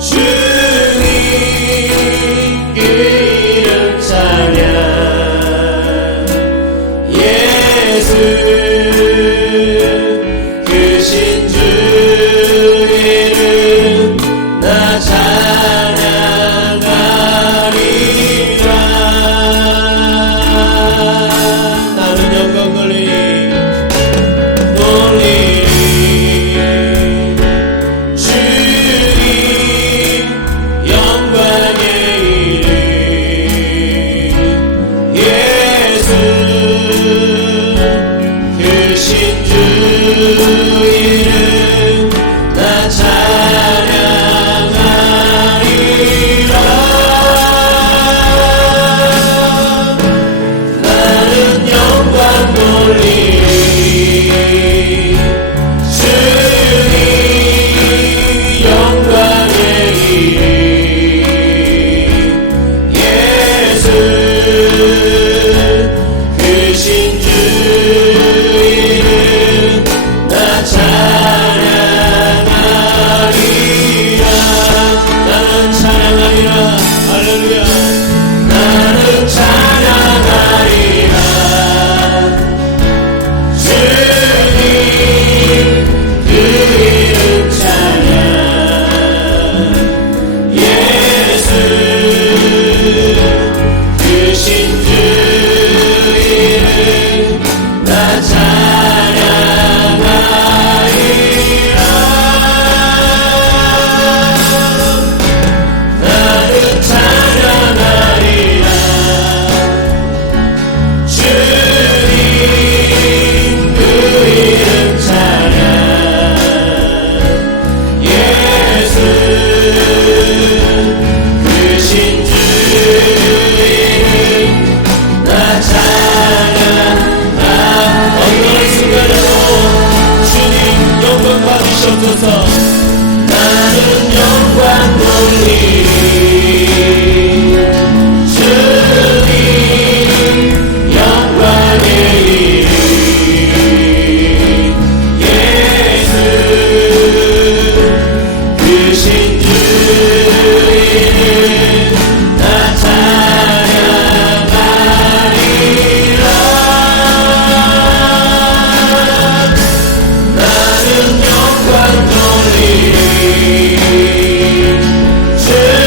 주님 그 이름 찬양 예수 크신 주 이름 나 찬양하리라. 나는 영광 돌리리 주님 영광의 이름 예수 크신 주 이름 나 찬양하리라. 나는 영광 돌리리 주님 영광의 이름 예수 크신 주 이름 나 찬양하리라. 나는 찬양하리라. 할렐루야. 나는 찬양하리라. 주님 그 이름 찬양 예수 크신 주 이름 나 찬양하리라. 나는 찬양하리라. 주님 그 이름 찬양 예수 크신 주 이름 나 찬양하. 어떤 순간에도 주님 영광 받으시옵소서. 나는 영광 돌리리 주님 영광의 이름 예수 크신 주 이름 나 찬양하리라. 나는 영광 돌리리 주님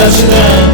고요하시네.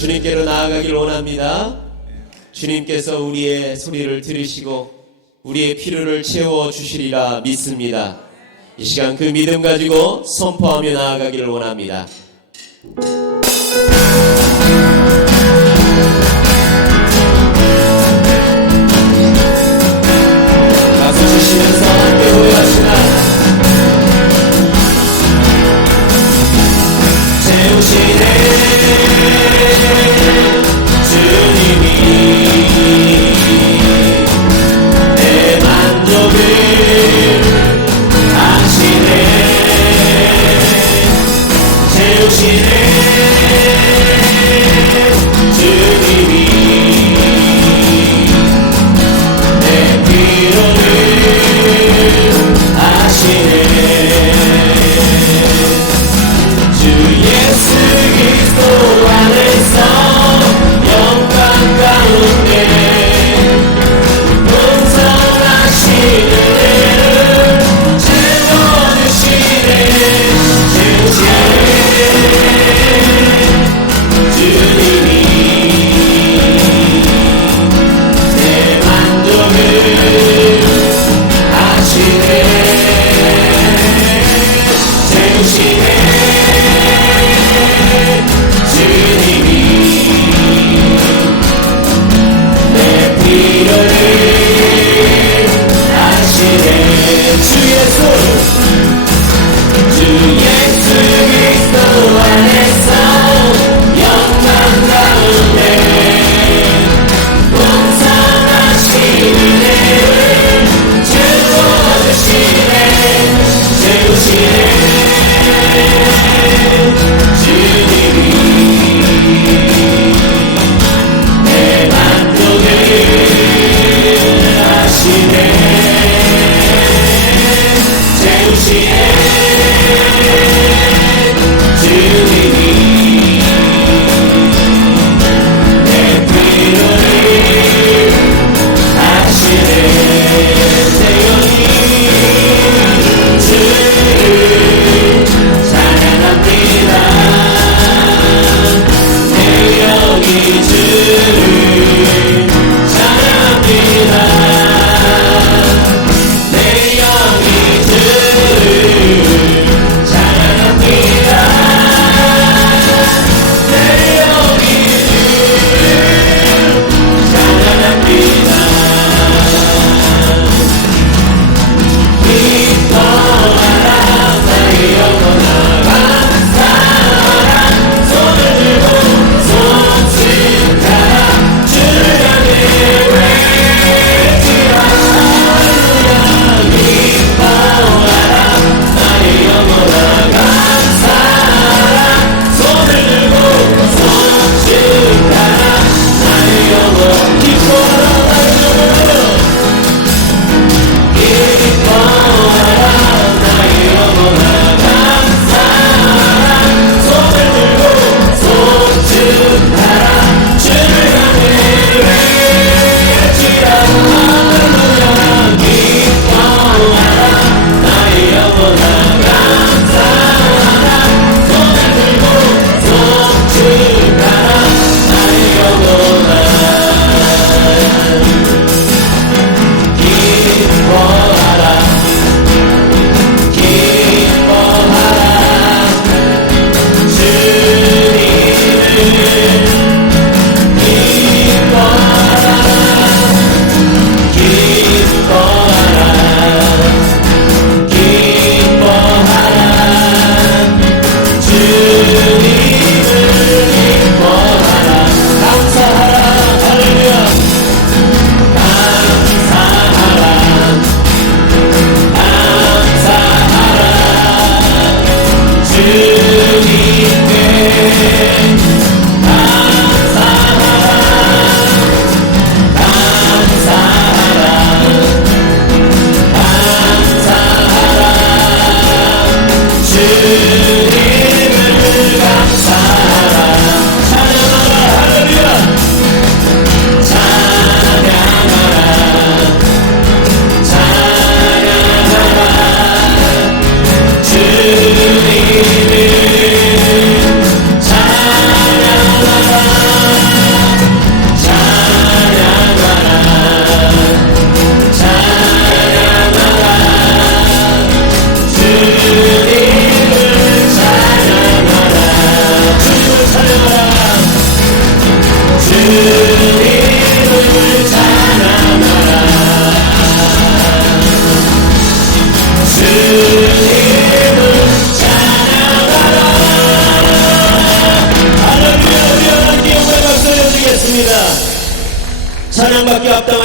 주님께로 나아가길 원합니다. 주님께서 우리의 소리를 들으시고 우리의 필요를 채워주시리라 믿습니다. 이 시간 그 믿음 가지고 선포하며 나아가기를 원합니다. 박수 치시면서 함께 고요하시나 채우시네 주님이 내 만족을 하시네 채우시네 주님이 내 필요를 하시네 주 예수 그리스도 안에서 영광 가운데 동성하시는 애를 채워주시네 채우시네 주님이 내 만족을 하시네 채우시네 찬양합니다.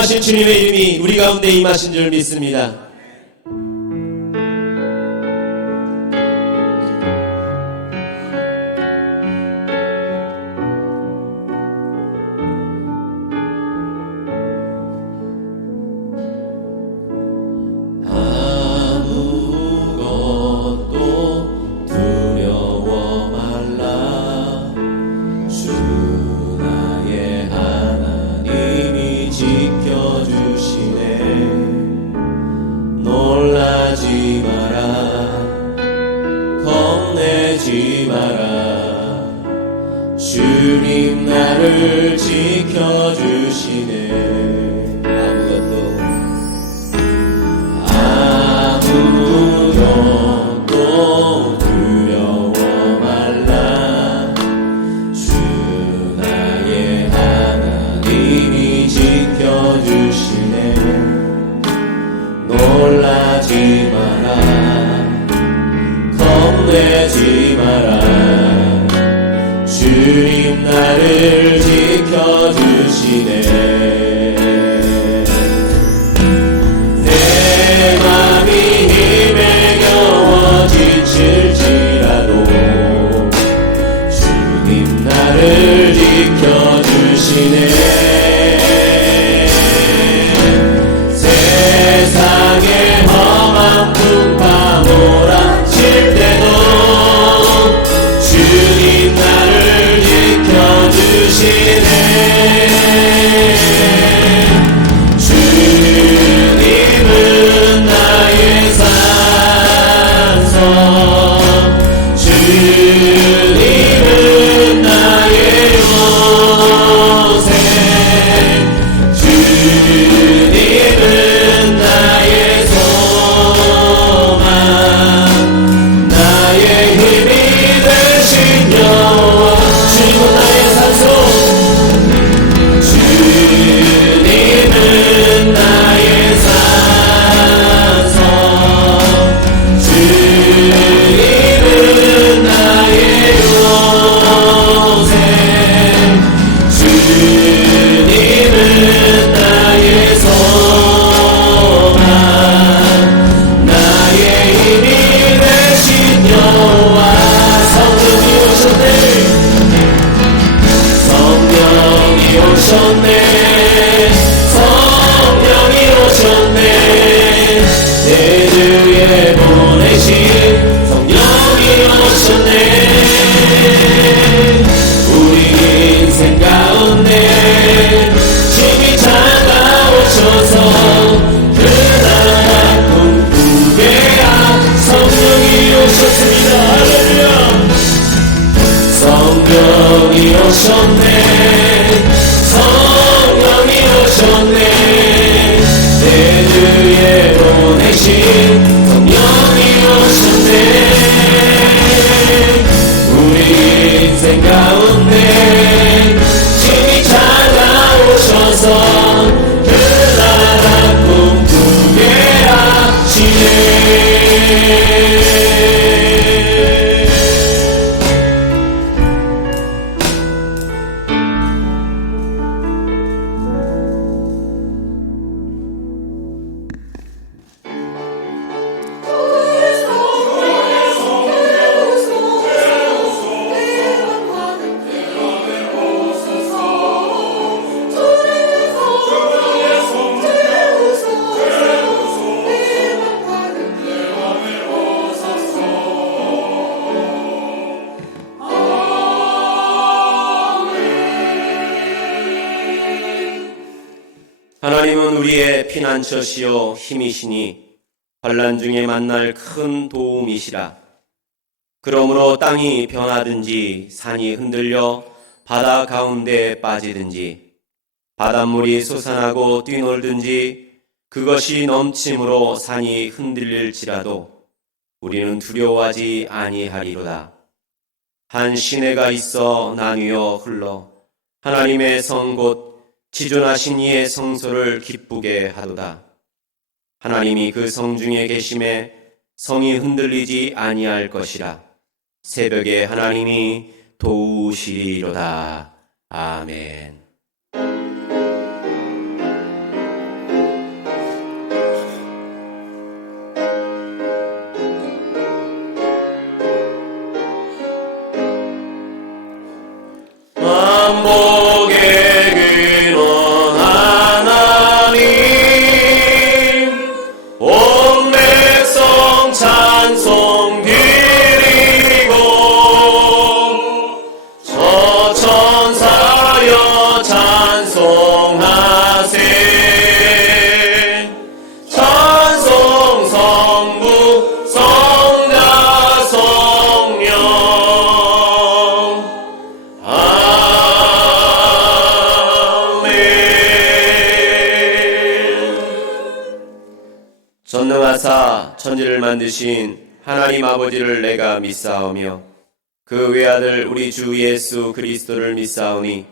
살아계신 주님의 이름이 우리 가운데 임하신 줄 믿습니다. 주님 나를 지켜주시네. 아무것도 두려워 말라. 주 나의 하나님이 지켜주시네. 놀라지 마라, 겁내지 마라. 주님 나를 지켜주시네. 내 맘이 힘에 겨워 지칠지라도 주님 나를 지켜주시네. 세상에 험한 풍파 몰아칠 때도 주님 나를 지켜주시네. 주님은 나의 산성, 주님은 나의 요새, 주님은 나의 소망, 나의 힘이 되신 여호와. 주님은 나의 산소, 주님은 나의 산소, 주님은 나의 요새, 주님은 나의 소망, 나의 힘이 되신 여호와. 성령이 오셨네, 성령이 오셨네, 성령이 오셨네. 내 주위에 보내신 성령이 오셨네. 우리 인생 가운데 주님이 찾아오셔서 그 나라 꿈꾸게 한 성령이 오셨습니다. 할렐루야. 성령이 오셨네, 성령이 오셨네. 내 주위에 보내신 성령이 오셨네. 우리 인생 가운데 주님이 찾아오셔서 그 나라 꿈꾸게 하시네. 하나님은 우리의 피난처시요 힘이시니 환난 중에 만날 큰 도움이시라. 그러므로 땅이 변하든지 산이 흔들려 바다 가운데 빠지든지 바닷물이 솟아나고 뛰놀든지 그것이 넘침으로 산이 흔들릴지라도 우리는 두려워하지 아니하리로다. 한 시내가 있어 나뉘어 흘러 하나님의 성 곧 지존하신 이의 성소를 기쁘게 하도다. 하나님이 그 성 중에 계심에 성이 흔들리지 아니할 것이라. 새벽에 하나님이 도우시리로다. 아멘. 천지를 만드신 하나님 아버지를 내가 믿사오며 그 외아들 우리 주 예수 그리스도를 믿사오니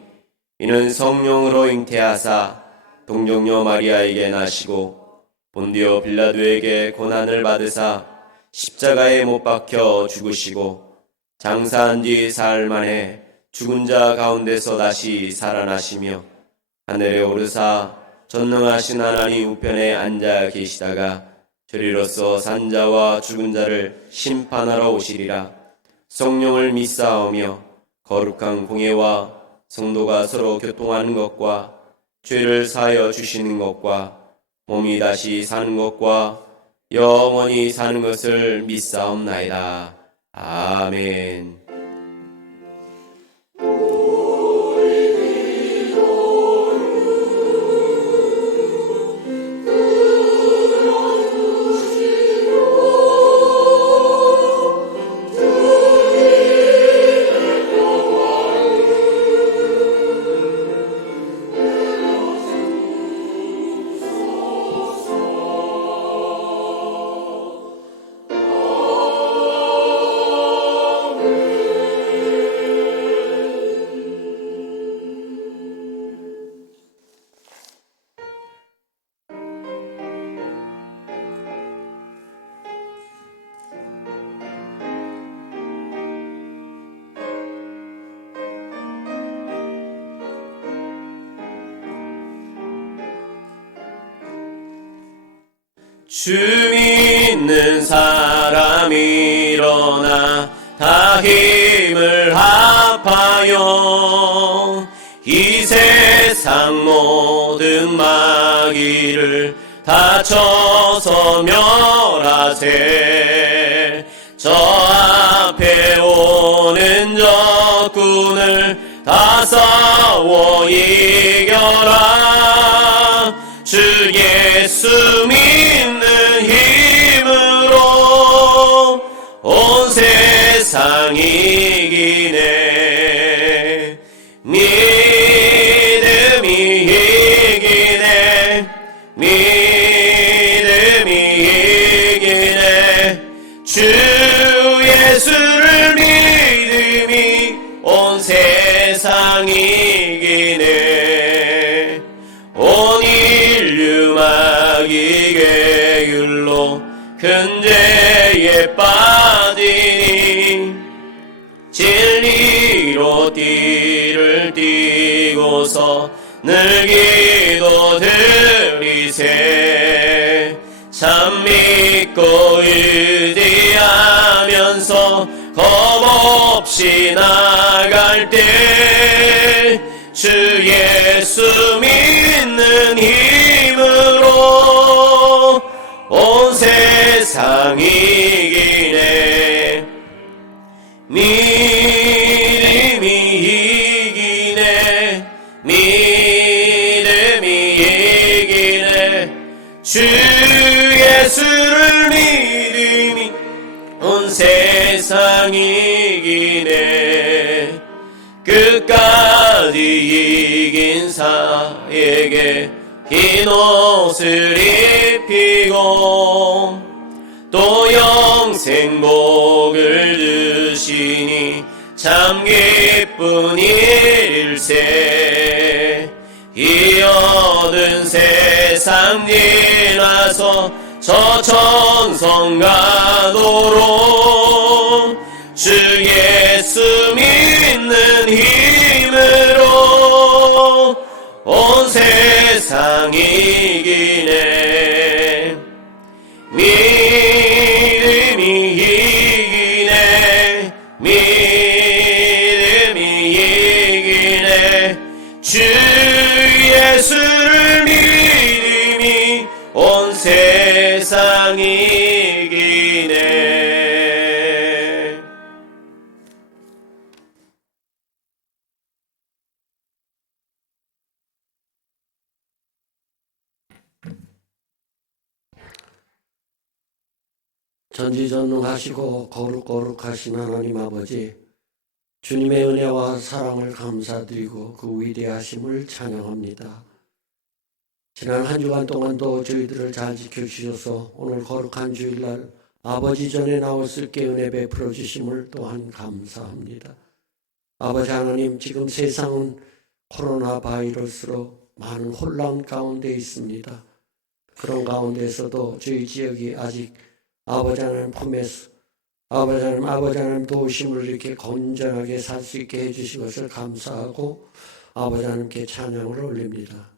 이는 성령으로 잉태하사 동정녀 마리아에게 나시고 본디오 빌라도에게 고난을 받으사 십자가에 못 박혀 죽으시고 장사한 뒤 사흘 만에 죽은 자 가운데서 다시 살아나시며 하늘에 오르사 전능하신 하나님 우편에 앉아 계시다가 저리로서 산자와 죽은 자를 심판하러 오시리라. 성령을 믿사오며 거룩한 공예와 성도가 서로 교통하는 것과 죄를 사하여 주시는 것과 몸이 다시 사는 것과 영원히 사는 것을 믿사옵나이다. 아멘. 주 믿는 사람 일어나 다 힘을 합하여 이 세상 모든 마귀를 다 쳐서 멸하세. 저 앞에 오는 적군을 다 싸워 이겨라. 주 예수 믿는 힘으로 온 세상 이기네. 믿음이 이기네. 믿음이 이기네. 주 예수를 믿음이 온 세상 이기네. 온 인류 마귀의 율로 큰 죄에 빠지니 진리로 띠를 띠고서 늘 기도 드리세. 참 믿고 의지하면서 겁없이 나갈 때 주 예수 믿는 힘으로 온 세상 이기네. 믿음이 이기네. 믿음이 이기네. 주 예수를 믿음이 온 세상 이기네. 끝까지 이긴 자에게 흰 옷을 입히고 또 영생복을 주시니 참 기쁜 일일세. 이 얻은 세상 지나서 저 천성 가도록 주 예수 믿는 힘으로 온 세상 이기네. 믿음이 이기네. 믿음이 이기네. 주 예수를 믿음이 온 세상 이기네. 전지전능하시고 거룩거룩하신 하나님 아버지, 주님의 은혜와 사랑을 감사드리고 그 위대하심을 찬양합니다. 지난 한 주간 동안도 저희들을 잘 지켜주셔서 오늘 거룩한 주일날 아버지 전에 나올 수 있게 은혜 베풀어 주심을 또한 감사합니다. 아버지 하나님, 지금 세상은 코로나 바이러스로 많은 혼란 가운데 있습니다. 그런 가운데서도 저희 지역이 아직 아버지 하나님 품에서 아버지 하나님 도우심을 이렇게 건전하게 살 수 있게 해주신 것을 감사하고 아버지 하나님께 찬양을 올립니다.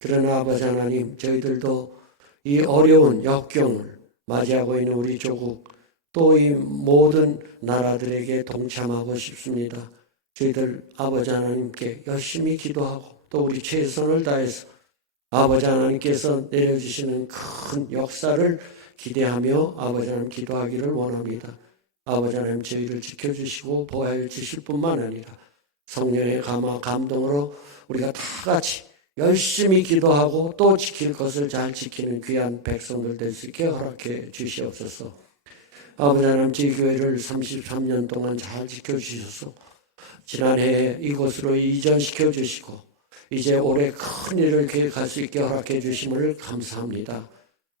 그러나 아버지 하나님, 저희들도 이 어려운 역경을 맞이하고 있는 우리 조국 또 이 모든 나라들에게 동참하고 싶습니다. 저희들 아버지 하나님께 열심히 기도하고 또 우리 최선을 다해서 아버지 하나님께서 내려주시는 큰 역사를 기대하며 아버지 하나님 기도하기를 원합니다. 아버지 하나님, 저희를 지켜주시고 보호해 주실 뿐만 아니라 성령의 감화 감동으로 우리가 다 같이 열심히 기도하고 또 지킬 것을 잘 지키는 귀한 백성들 될 수 있게 허락해 주시옵소서. 아버지 하나님, 저희 교회를 33년 동안 잘 지켜주셔서 지난해 이곳으로 이전시켜 주시고 이제 올해 큰 일을 계획할 수 있게 허락해 주심을 감사합니다.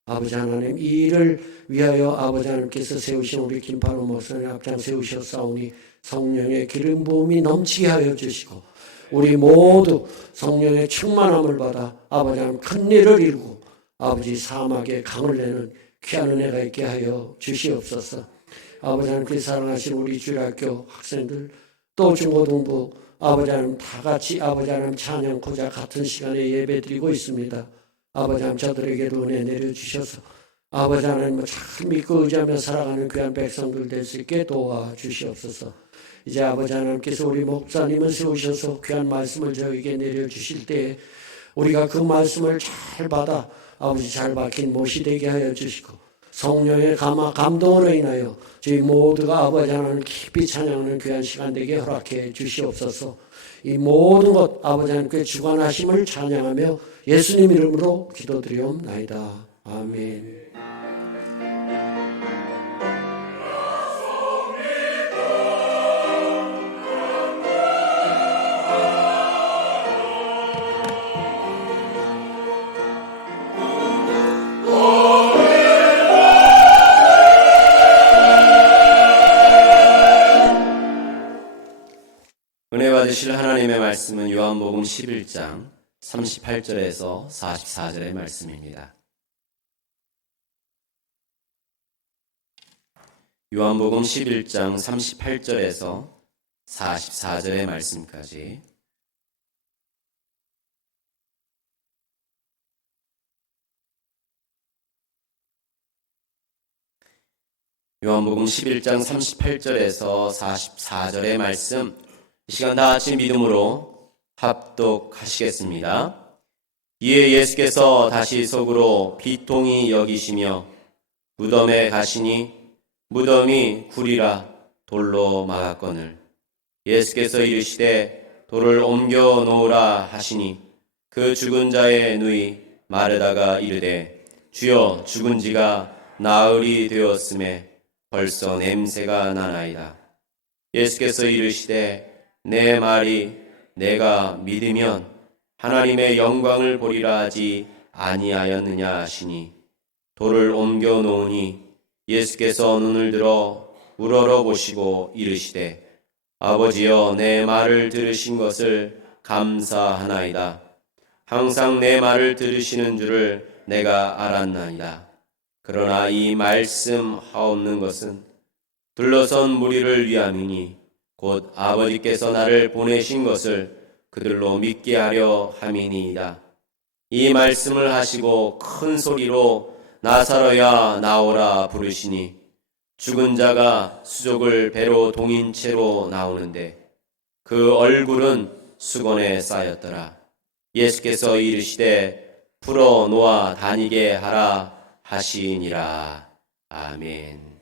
아버지 하나님, 이 일을 위하여 아버지 하나님께서 세우신 우리 김판호 목사님 앞장 세우셨사오니 성령의 기름 부음이 넘치게 하여 주시고 우리 모두 성령의 충만함을 받아 아버지 하나님 큰 일을 이루고 아버지 사막에 강을 내는 귀한 은혜가 있게 하여 주시옵소서. 아버지 하나님께 사랑하신 우리 주일학교 학생들 또 중고등부 아버지 하나님 다 같이 아버지 하나님 찬양코자 같은 시간에 예배 드리고 있습니다. 아버지 하나님, 저들에게도 은혜 내려주셔서 아버지 하나님을 잘 믿고 의지하며 살아가는 귀한 백성들 될 수 있게 도와주시옵소서. 이제 아버지 하나님께서 우리 목사님을 세우셔서 귀한 말씀을 저에게 내려주실 때 우리가 그 말씀을 잘 받아 아버지 잘 박힌 못이 되게 하여 주시고 성령의 감화 감동으로 인하여 저희 모두가 아버지 하나님 깊이 찬양하는 귀한 시간 되게 허락해 주시옵소서. 이 모든 것 아버지 하나님께 주관하심을 찬양하며 예수님 이름으로 기도드리옵나이다. 아멘. 은혜 받으실 하나님의 말씀은 요한복음 11장 38절에서 44절의 말씀입니다. 요한복음 11장 38절에서 44절의 말씀까지 요한복음 11장 38절에서 44절의 말씀, 이 시간 다 같이 믿음으로 합독하시겠습니다. 이에 예수께서 다시 속으로 비통히 여기시며 무덤에 가시니 무덤이 굴이라 돌로 막았거늘 예수께서 이르시되 돌을 옮겨 놓으라 하시니 그 죽은 자의 누이 마르다가 이르되 주여, 죽은 지가 나흘이 되었음에 벌써 냄새가 나나이다. 예수께서 이르시되 내 말이 내가 믿으면 하나님의 영광을 보리라 하지 아니하였느냐 하시니 돌을 옮겨 놓으니 예수께서 눈을 들어 우러러 보시고 이르시되 아버지여, 내 말을 들으신 것을 감사하나이다. 항상 내 말을 들으시는 줄을 내가 알았나이다. 그러나 이 말씀 하옵는 것은 둘러선 무리를 위함이니 곧 아버지께서 나를 보내신 것을 그들로 믿게 하려 함이니이다. 이 말씀을 하시고 큰 소리로 나사로야 나오라 부르시니 죽은 자가 수족을 배로 동인 채로 나오는데 그 얼굴은 수건에 쌓였더라. 예수께서 이르시되 풀어 놓아 다니게 하라 하시니라. 아멘.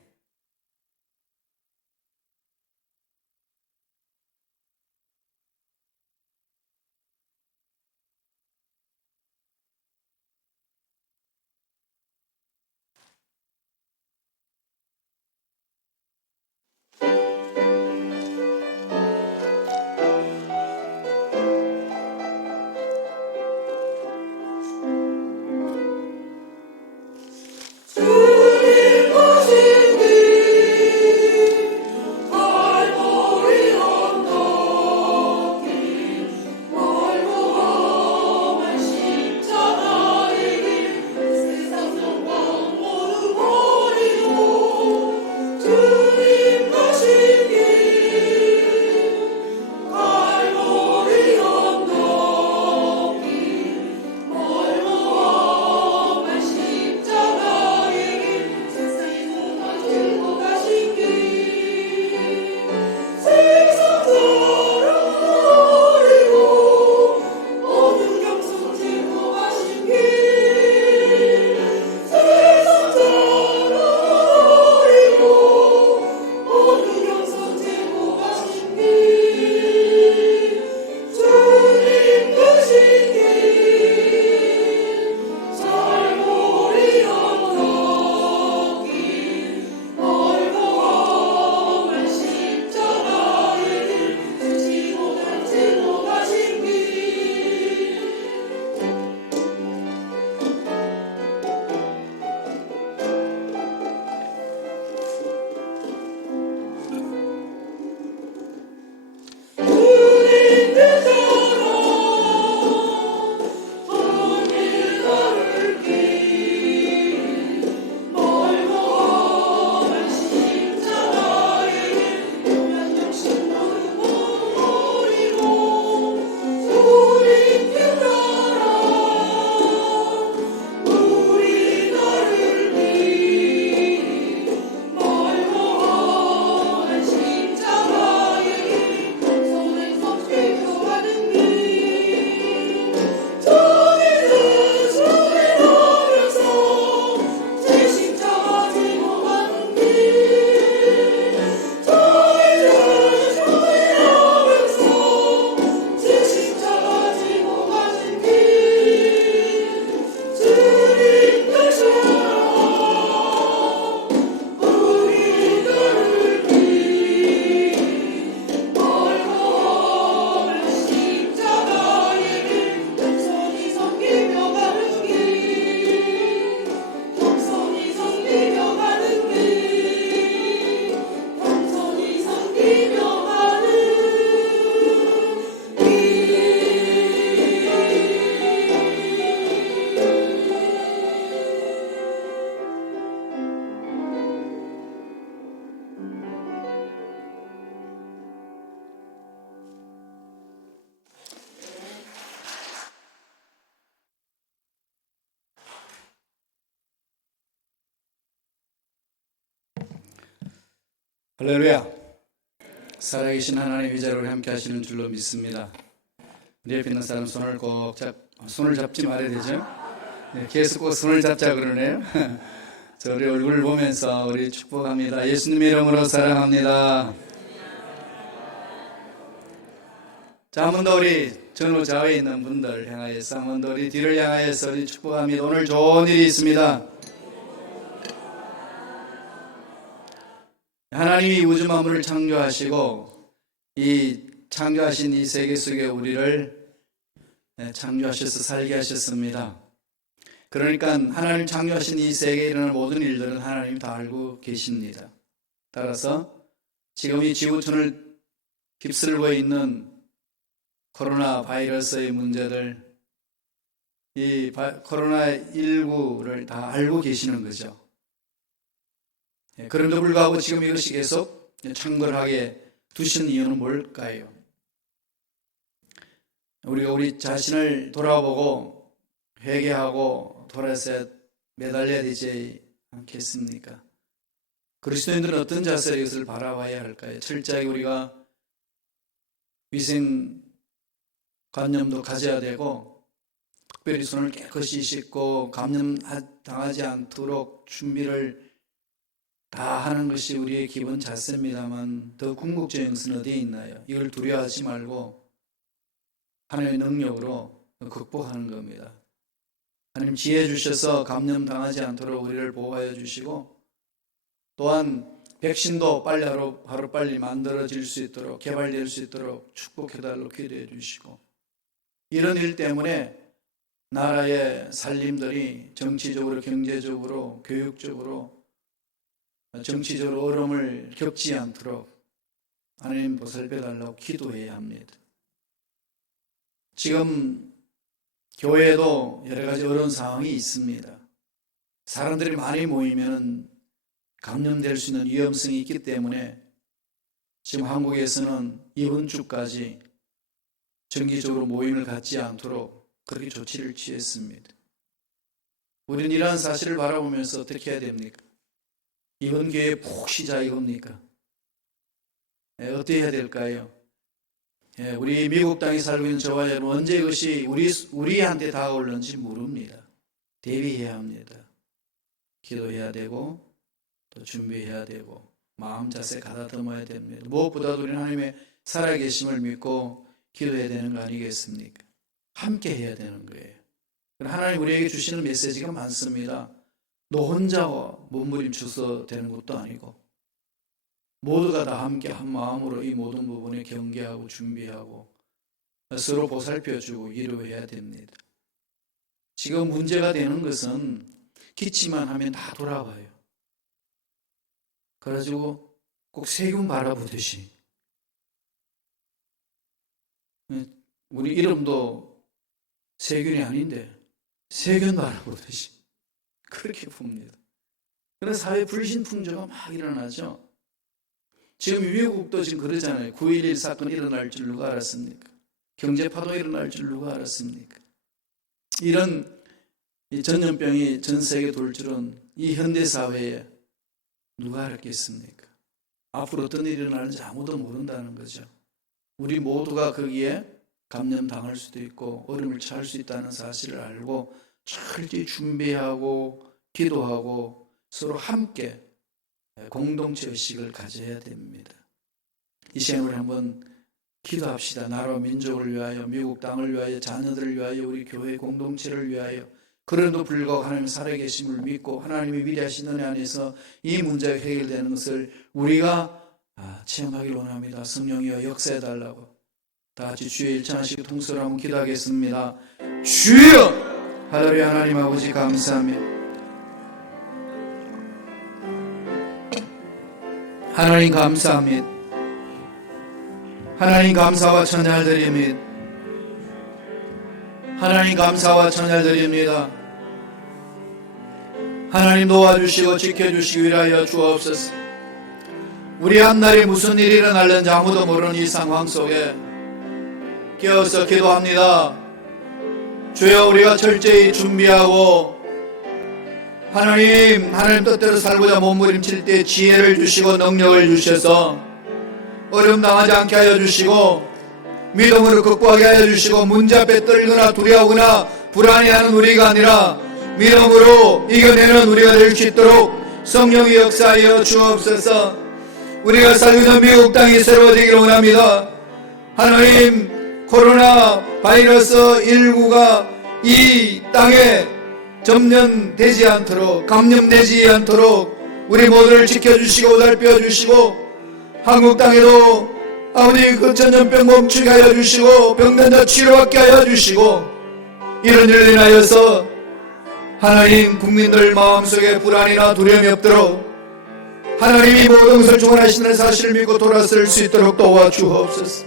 할렐루야. 살아계신 하나님 위자로 함께 하시는 줄로 믿습니다. 우리 옆에 있는 사람 손을 잡지 말아야 되죠? 네, 계속 꼭 손을 잡자 그러네요. 저 우리 얼굴을 보면서 우리 축복합니다. 예수님의 이름으로 사랑합니다. 자, 한 번 더 우리 전후 좌우에 있는 분들 향하여서 한 번 더 우리 뒤를 향하여서 우리 축복합니다. 오늘 좋은 일이 있습니다. 하나님이 우주 만물을 창조하시고 이 창조하신 이 세계 속에 우리를 창조하셔서 살게 하셨습니다. 그러니까 하나님 창조하신 이 세계에 일어나는 모든 일들은 하나님이 다 알고 계십니다. 따라서 지금 이 지구촌을 휩쓸고 있는 코로나 바이러스의 문제들, 이 코로나19를 다 알고 계시는 거죠. 그럼에도 불구하고 지금 이것이 계속 창궐하게 두신 이유는 뭘까요? 우리가 우리 자신을 돌아보고 회개하고 돌아서 매달려야 되지 않겠습니까? 그리스도인들은 어떤 자세로 이것을 바라봐야 할까요? 철저하게 우리가 위생관념도 가져야 되고, 특별히 손을 깨끗이 씻고 감염 당하지 않도록 준비를 다 하는 것이 우리의 기본 자세입니다만, 더 궁극적인 것은 어디에 있나요? 이걸 두려워하지 말고 하나님의 능력으로 극복하는 겁니다. 하나님 지혜 주셔서 감염 당하지 않도록 우리를 보호하여 주시고, 또한 백신도 하루 빨리 만들어질 수 있도록, 개발될 수 있도록 축복해달라고 기도해 주시고, 이런 일 때문에 나라의 살림들이 정치적으로, 경제적으로, 교육적으로, 정치적으로 어려움을 겪지 않도록 하나님 보살펴달라고 기도해야 합니다. 지금 교회에도 여러 가지 어려운 상황이 있습니다. 사람들이 많이 모이면 감염될 수 있는 위험성이 있기 때문에 지금 한국에서는 이번 주까지 정기적으로 모임을 갖지 않도록 그렇게 조치를 취했습니다. 우리는 이러한 사실을 바라보면서 어떻게 해야 됩니까? 이번 기회에 푹 쉬자 이겁니까? 어떻게 해야 될까요? 우리 미국 땅에 살고 있는 저와 여러분, 언제 이것이 우리한테 다가올는지 모릅니다. 대비해야 합니다. 기도해야 되고 또 준비해야 되고 마음 자세 가다듬어야 됩니다. 무엇보다도 우리는 하나님의 살아계심을 믿고 기도해야 되는 거 아니겠습니까? 함께 해야 되는 거예요. 하나님 우리에게 주시는 메시지가 많습니다. 너 혼자 몸부림쳐서 되는 것도 아니고, 모두가 다 함께 한 마음으로 이 모든 부분에 경계하고 준비하고 서로 보살펴주고 위로해야 됩니다. 지금 문제가 되는 것은 기침만 하면 다 돌아와요. 그래가지고 꼭 세균 바라보듯이, 우리 이름도 세균이 아닌데 세균 바라보듯이 그렇게 봅니다. 그런 사회 불신풍조가 막 일어나죠. 지금 미국도 지금 그러잖아요. 9.11 사건 일어날 줄 누가 알았습니까? 경제파도 일어날 줄 누가 알았습니까? 이런 전염병이 전 세계에 돌 줄은 이 현대사회에 누가 알았겠습니까? 앞으로 어떤 일이 일어나는지 아무도 모른다는 거죠. 우리 모두가 거기에 감염당할 수도 있고 어려움을 처할 수 있다는 사실을 알고 철저히 준비하고 기도하고 서로 함께 공동체 의식을 가져야 됩니다. 이 시간 우리 한번 기도합시다. 나라와 민족을 위하여, 미국 땅을 위하여, 자녀들을 위하여, 우리 교회 공동체를 위하여. 그럼에도 불구하고 하나님 살아계심을 믿고 하나님의 위대하신 은혜 안에서 이 문제가 해결되는 것을 우리가 체험하기를 원합니다. 성령이여 역사해달라고 다 같이 주의 일찬하시고 통솔을 한번 기도하겠습니다. 주여! 할렐루야. 하나님 아버지 감사합니다. 하나님 감사합니다. 하나님 감사와 찬양을 드립니다. 하나님 감사와 찬양을 드립니다. 하나님 도와주시고 지켜주시기 위하여 주옵소서. 우리 앞날에 무슨 일이 일어날는지 아무도 모르는 이 상황 속에 깨어서 기도합니다. 주여, 우리가 철저히 준비하고 하나님 뜻대로 살고자 몸부림칠 때 지혜를 주시고 능력을 주셔서 어려움 당하지 않게 하여 주시고 믿음으로 극복하게 하여 주시고 문제 앞에 떨거나 두려워하거나 불안해하는 우리가 아니라 믿음으로 이겨내는 우리가 될 수 있도록 성령의 역사하여 주옵소서. 우리가 살고 있는 미국 땅이 새로워지기를 원합니다. 하나님, 코로나 바이러스 19가 이 땅에 점령되지 않도록, 감염되지 않도록 우리 모두를 지켜주시고 살펴 주시고, 한국 땅에도 아버지 그 전염병 멈추게 하여 주시고 병든자 치료받게 하여 주시고, 이런 일을 인하여서 하나님 국민들 마음속에 불안이나 두려움이 없도록 하나님이 모든 것을 주관하시는 사실을 믿고 돌아설 수 있도록 도와주옵소서.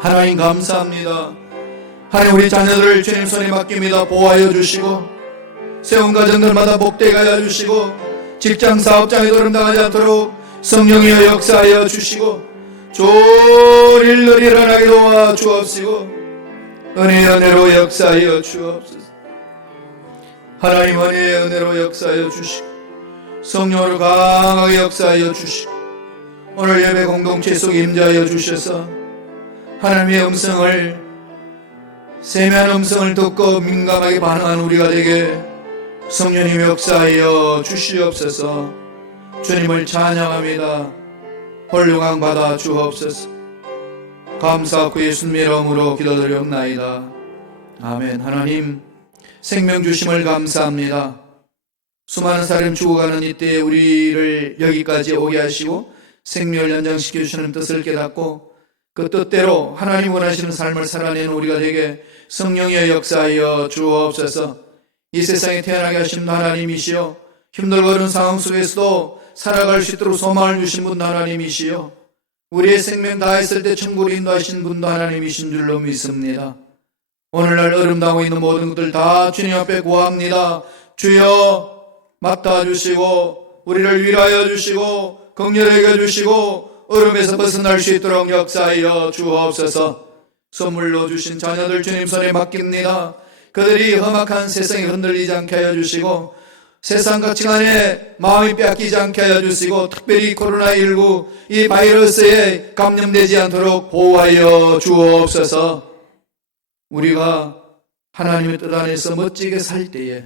하나님 감사합니다. 하나님 우리 자녀들을 주님 손에 맡깁니다. 보호하여 주시고 세운 가정들마다 복되게 하여 주시고 직장 사업장에 도름당하지 않도록 성령이여 역사하여 주시고 좋은 일들이 일어나게 도와주옵시고 은혜의 은혜로 역사하여 주옵소서. 하나님 은혜의 은혜로 역사하여 주시고 성령으로 강하게 역사하여 주시고 오늘 예배 공동체 속에 임재하여 주셔서 하나님의 음성을, 세미한 음성을 듣고 민감하게 반응하는 우리가 되게 성령님 역사하여 주시옵소서. 주님을 찬양합니다. 홀영광 받아 주옵소서. 감사하고 예수님의 이름으로 기도드리옵나이다. 아멘. 하나님 생명 주심을 감사합니다. 수많은 사람 죽어가는 이때에 우리를 여기까지 오게 하시고 생명을 연장시켜 주시는 뜻을 깨닫고 그 뜻대로 하나님 원하시는 삶을 살아내는 우리가 되게 성령의 역사하여 주옵소서. 이 세상에 태어나게 하신 하나님이시여 힘들고 어려운 상황 속에서도 살아갈 수 있도록 소망을 주신 분도 하나님이시여 우리의 생명 다했을 때 천국으로 인도하신 분도 하나님이신 줄로 믿습니다. 오늘날 어려움당하고 있는 모든 것들 다 주님 앞에 구합니다. 주여 맡아주시고 우리를 위로하여 주시고 긍휼히 여겨주시고 어려움에서 벗어날 수 있도록 역사하여 주옵소서. 선물로 주신 자녀들 주님 손에 맡깁니다. 그들이 험악한 세상에 흔들리지 않게 하여 주시고 세상 가치관에 마음이 빼앗기지 않게 하여 주시고 특별히 코로나19 이 바이러스에 감염되지 않도록 보호하여 주옵소서. 우리가 하나님의 뜻 안에서 멋지게 살 때에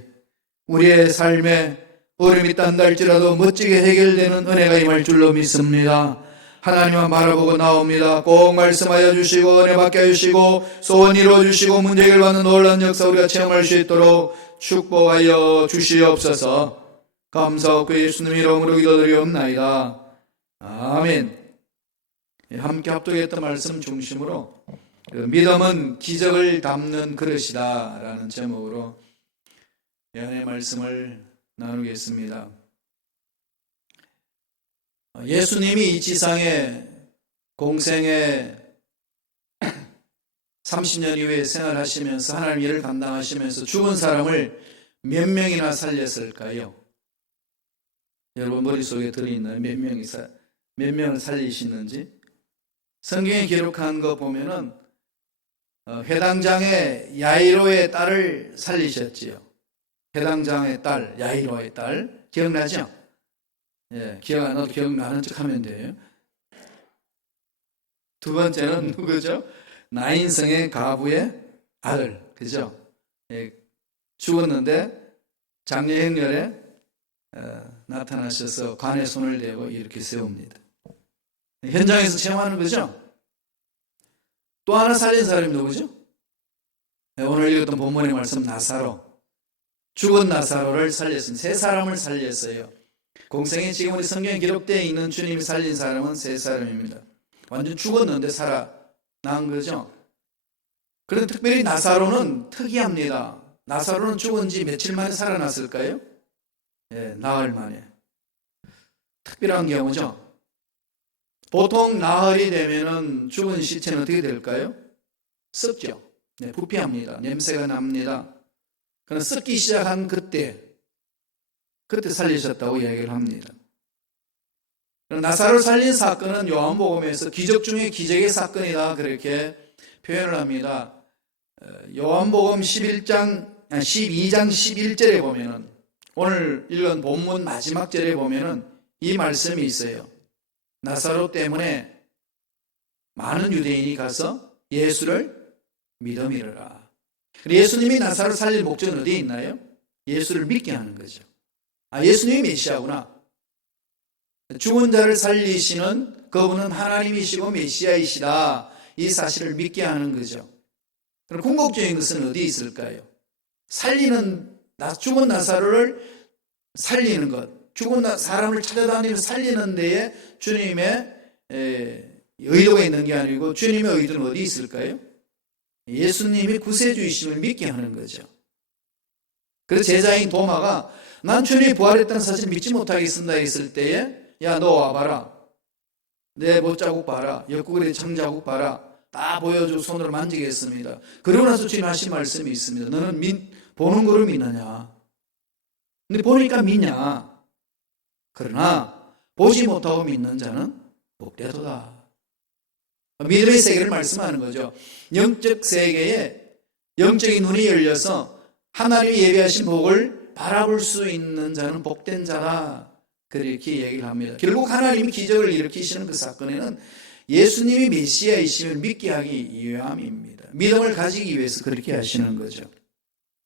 우리의 삶에 어려움이 딴다 할지라도 멋지게 해결되는 은혜가 임할 줄로 믿습니다. 하나님만 바라보고 나옵니다. 꼭 말씀하여 주시고 은혜 받게 해주시고 소원 이루어주시고 문제 해결받는 놀라운 역사 우리가 체험할 수 있도록 축복하여 주시옵소서. 감사하고 예수님 이름으로 기도드리옵나이다. 아멘. 함께 합독했던 말씀 중심으로 믿음은 기적을 담는 그릇이다 라는 제목으로 예언의 말씀을 나누겠습니다. 예수님이 이 지상에 공생에 30년 이후에 생활하시면서 하나님 일을 감당하시면서 죽은 사람을 몇 명이나 살렸을까요? 여러분 머릿속에 들어있나요? 몇 명을 살리시는지? 성경에 기록한 거 보면은 회당장의 야이로의 딸을 살리셨지요. 회당장의 딸, 야이로의 딸 기억나죠? 예, 기억 안 나도 기억나는 척 하면 돼요. 두 번째는 누구죠? 나인성의 가부의 아들, 그죠? 예, 죽었는데 장례행렬에 나타나셔서 관에 손을 대고 이렇게 세웁니다. 현장에서 체험하는 거죠? 또 하나 살린 사람이 누구죠? 예, 오늘 읽었던 본문의 말씀 나사로, 죽은 나사로를 살렸습니다. 세 사람을 살렸어요. 공생에 지금 우리 성경에 기록되어 있는 주님이 살린 사람은 세 사람입니다. 완전 죽었는데 살아난 거죠. 그런데 특별히 나사로는 특이합니다. 나사로는 죽은 지 며칠 만에 살아났을까요? 예, 나흘 만에. 특별한 경우죠. 보통 나흘이 되면은 죽은 시체는 어떻게 될까요? 썩죠. 네, 부패합니다. 냄새가 납니다. 그러나 썩기 시작한 그때 살리셨다고 이야기를 합니다. 나사로를 살린 사건은 요한복음에서 기적 중에 기적의 사건이다 그렇게 표현을 합니다. 요한복음 12장 11절에 보면은 오늘 읽은 본문 마지막 절에 보면은 이 말씀이 있어요. 나사로 때문에 많은 유대인이 가서 예수를 믿어 믿으라. 예수님이 나사로를 살릴 목적은 어디에 있나요? 예수를 믿게 하는 거죠. 아, 예수님이 메시아구나. 죽은 자를 살리시는 그분은 하나님이시고 메시아이시다. 이 사실을 믿게 하는 거죠. 그럼 궁극적인 것은 어디에 있을까요? 죽은 나사로를 살리는 것, 죽은 사람을 찾아다니며 살리는 데에 주님의 의도가 있는 게 아니고 주님의 의도는 어디 있을까요? 예수님이 구세주이심을 믿게 하는 거죠. 그래서 제자인 도마가 난 주님이 부활했다는 사실을 믿지 못하겠습니다 했을 때에 야, 너 와봐라. 내 못자국 봐라. 옆구리에 장자국 봐라. 다 보여주고 손으로 만지겠습니다. 그러고 나서 주님 하신 말씀이 있습니다. 너는 보는 거를 믿느냐? 근데 보니까 믿냐? 그러나 보지 못하고 믿는 자는 복되도다. 믿음의 세계를 말씀하는 거죠. 영적 세계에 영적인 눈이 열려서 하나님이 예비하신 복을 바라볼 수 있는 자는 복된 자다. 그렇게 얘기를 합니다. 결국 하나님이 기적을 일으키시는 그 사건에는 예수님이 메시아이심을 믿게 하기 위함입니다. 믿음을 가지기 위해서 그렇게 하시는 거죠.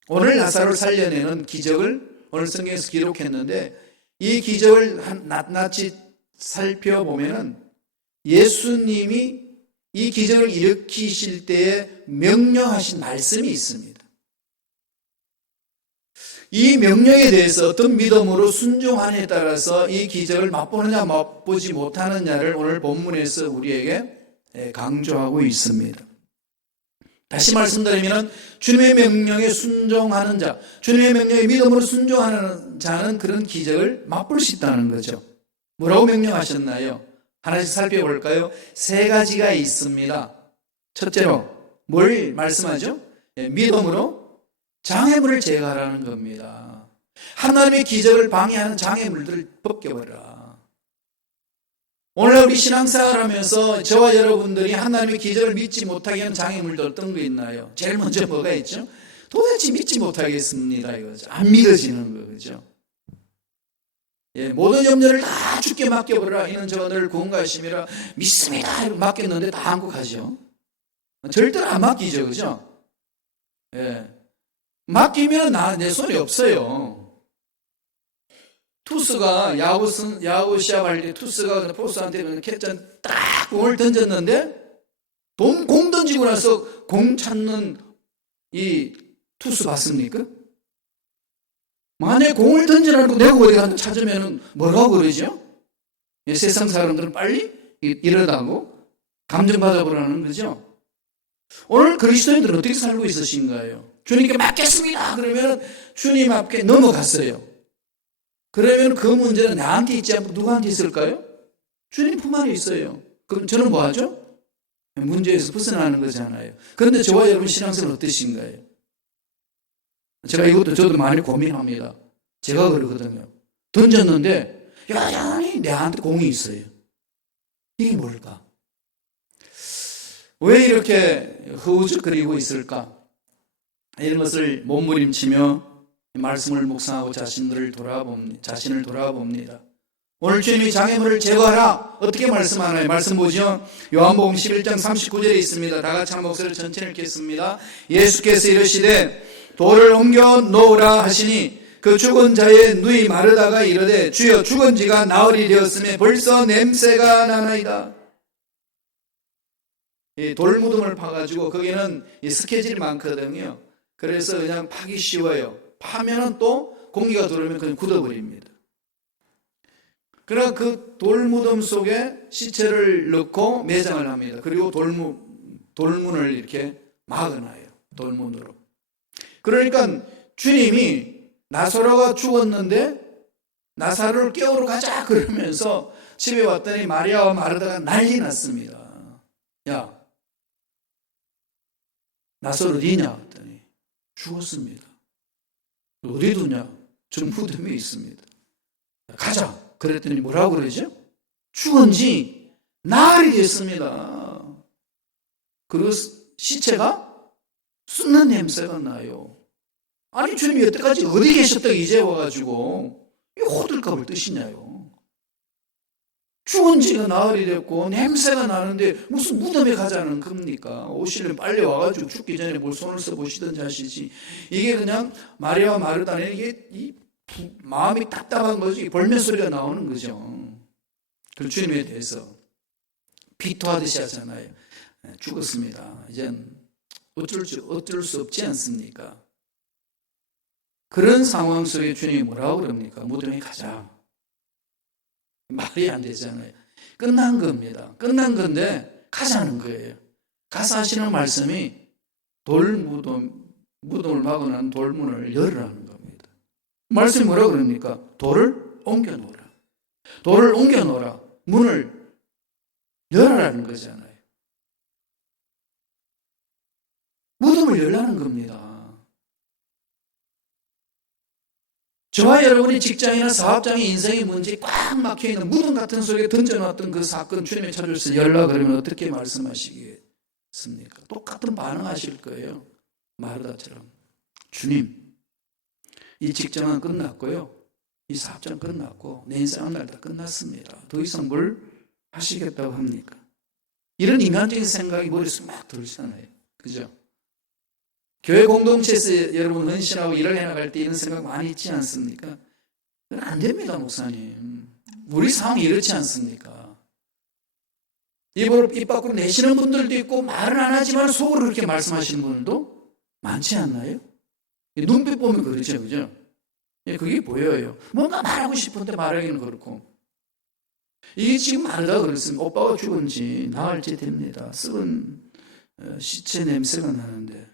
오늘 나사로를 살려내는 기적을 오늘 성경에서 기록했는데 이 기적을 낱낱이 살펴보면은 예수님이 이 기적을 일으키실 때에 명령하신 말씀이 있습니다. 이 명령에 대해서 어떤 믿음으로 순종하느냐에 따라서 이 기적을 맛보느냐 맛보지 못하느냐를 오늘 본문에서 우리에게 강조하고 있습니다. 다시 말씀드리면 주님의 명령에 순종하는 자, 주님의 명령에 믿음으로 순종하는 자는 그런 기적을 맛볼 수 있다는 거죠. 뭐라고 명령하셨나요? 하나씩 살펴볼까요? 3가지가 있습니다. 첫째로 뭘 말씀하죠? 믿음으로 장애물을 제거하라는 겁니다. 하나님의 기적을 방해하는 장애물들을 벗겨버려라. 오늘 우리 신앙생활을 하면서 저와 여러분들이 하나님의 기적을 믿지 못하게 하는 장애물도 어떤 거 있나요? 제일 먼저 뭐가 있죠? 도대체 믿지 못하겠습니다 이거죠. 안 믿어지는 거죠. 예, 모든 염려를 다 주께 맡겨버려라. 이는 저가 늘 구원가심이라 믿습니다. 이렇게 맡겼는데 다 안고 가죠. 절대로 안 맡기죠. 그죠? 예. 맡기면 내 손이 없어요. 투수가 야구 시합할 때 투수가 포수한테 캐치한 딱 공을 던졌는데 공 던지고 나서 공 찾는 이 투수 봤습니까? 만약에 공을 던지라고 내가 어디 가서 찾으면 뭐라고 그러죠? 세상 사람들은 빨리 이러다고 감정받아보라는 거죠. 오늘 그리스도인들은 어떻게 살고 있으신가요? 주님께 맡겠습니다. 그러면 주님 앞에 넘어갔어요. 그러면 그 문제는 나한테 있지 않고 누구한테 있을까요? 주님 품 안에 있어요. 그럼 저는 뭐 하죠? 문제에서 벗어나는 거잖아요. 그런데 저와 여러분 신앙생활 어떠신가요? 제가 이것도 저도 많이 고민합니다. 제가 그러거든요. 던졌는데 여전히 내한테 공이 있어요. 이게 뭘까? 왜 이렇게 허우적거리고 있을까? 이런 것을 몸부림치며 말씀을 묵상하고 자신을 돌아봅니다. 오늘 주님이 장애물을 제거하라. 어떻게 말씀하나요? 말씀 보죠. 요한복음 11장 39절에 있습니다. 다 같이 한 목소리를 전체를 읽겠습니다. 예수께서 이르시되 돌을 옮겨 놓으라 하시니 그 죽은 자의 누이 마르다가 이르되 주여 죽은 지가 나흘이 되었으며 벌써 냄새가 나나이다. 이 돌무덤을 파가지고 거기는 이 스케줄이 많거든요. 그래서 그냥 파기 쉬워요. 파면은 또 공기가 들어오면 그냥 굳어버립니다. 그러나 그 돌무덤 속에 시체를 넣고 매장을 합니다. 그리고 돌문을 이렇게 막아놔요. 돌문으로. 그러니까 주님이 나사로가 죽었는데 나사로를 깨우러 가자 그러면서 집에 왔더니 마리아와 마르다가 난리 났습니다. 야, 나사로 어디냐 했더니 죽었습니다. 어디 두냐? 저 무덤에 있습니다. 가자. 그랬더니 뭐라고 그러죠? 죽은 지 나흘이 됐습니다. 그리고 시체가 썩는 냄새가 나요. 아니 주님이 여태까지 어디 계셨다가 이제 와가지고 이 호들갑을 뜨시냐요. 죽은 지가 나흘이 됐고 냄새가 나는데 무슨 무덤에 가자는 겁니까? 오시면 빨리 와가지고 죽기 전에 뭘 손을 써보시든지 하시지. 이게 그냥 마리아와 마르다는 이게 마음이 답답한 거지. 볼멘 소리가 나오는 거죠. 그 주님에 대해서 비토하듯이 하잖아요. 죽었습니다. 이젠 어쩔 수 없지 않습니까? 그런 상황 속에 주님이 뭐라고 그럽니까? 무덤에 가자. 말이 안 되잖아요. 끝난 겁니다. 끝난 건데 가자는 거예요. 가서 하시는 말씀이 무덤을 막아놓은 돌문을 열으라는 겁니다. 말씀이 뭐라고 그럽니까? 돌을 옮겨놓으라. 돌을 옮겨놓으라. 문을 열어라는 거잖아요. 무덤을 열라는 겁니다. 저와 여러분이 직장이나 사업장의 인생의 문제에 꽉 막혀있는 무덤 같은 속에 던져놨던 그 사건 주님의 찾으셔서 열라 그러면 어떻게 말씀하시겠습니까? 똑같은 반응하실 거예요. 마르다처럼. 주님, 이 직장은 끝났고요. 이 사업장 끝났고 내 인생 한 날 다 끝났습니다. 더 이상 뭘 하시겠다고 합니까? 이런 인간적인 생각이 머릿속에 막 들잖아요. 그죠? 교회 공동체에서 여러분 헌신하고 일을 해나갈 때 이런 생각 많이 있지 않습니까? 안 됩니다, 목사님. 우리 상황이 이렇지 않습니까? 입 밖으로 내시는 분들도 있고 말은 안 하지만 속으로 그렇게 말씀하시는 분들도 많지 않나요? 눈빛 보면 그렇죠, 그죠? 그게 보여요. 뭔가 말하고 싶은데 말하기는 그렇고. 이게 지금 말하다 그랬습니다. 오빠가 죽은 지 나흘째 됩니다. 썩은 시체 냄새가 나는데.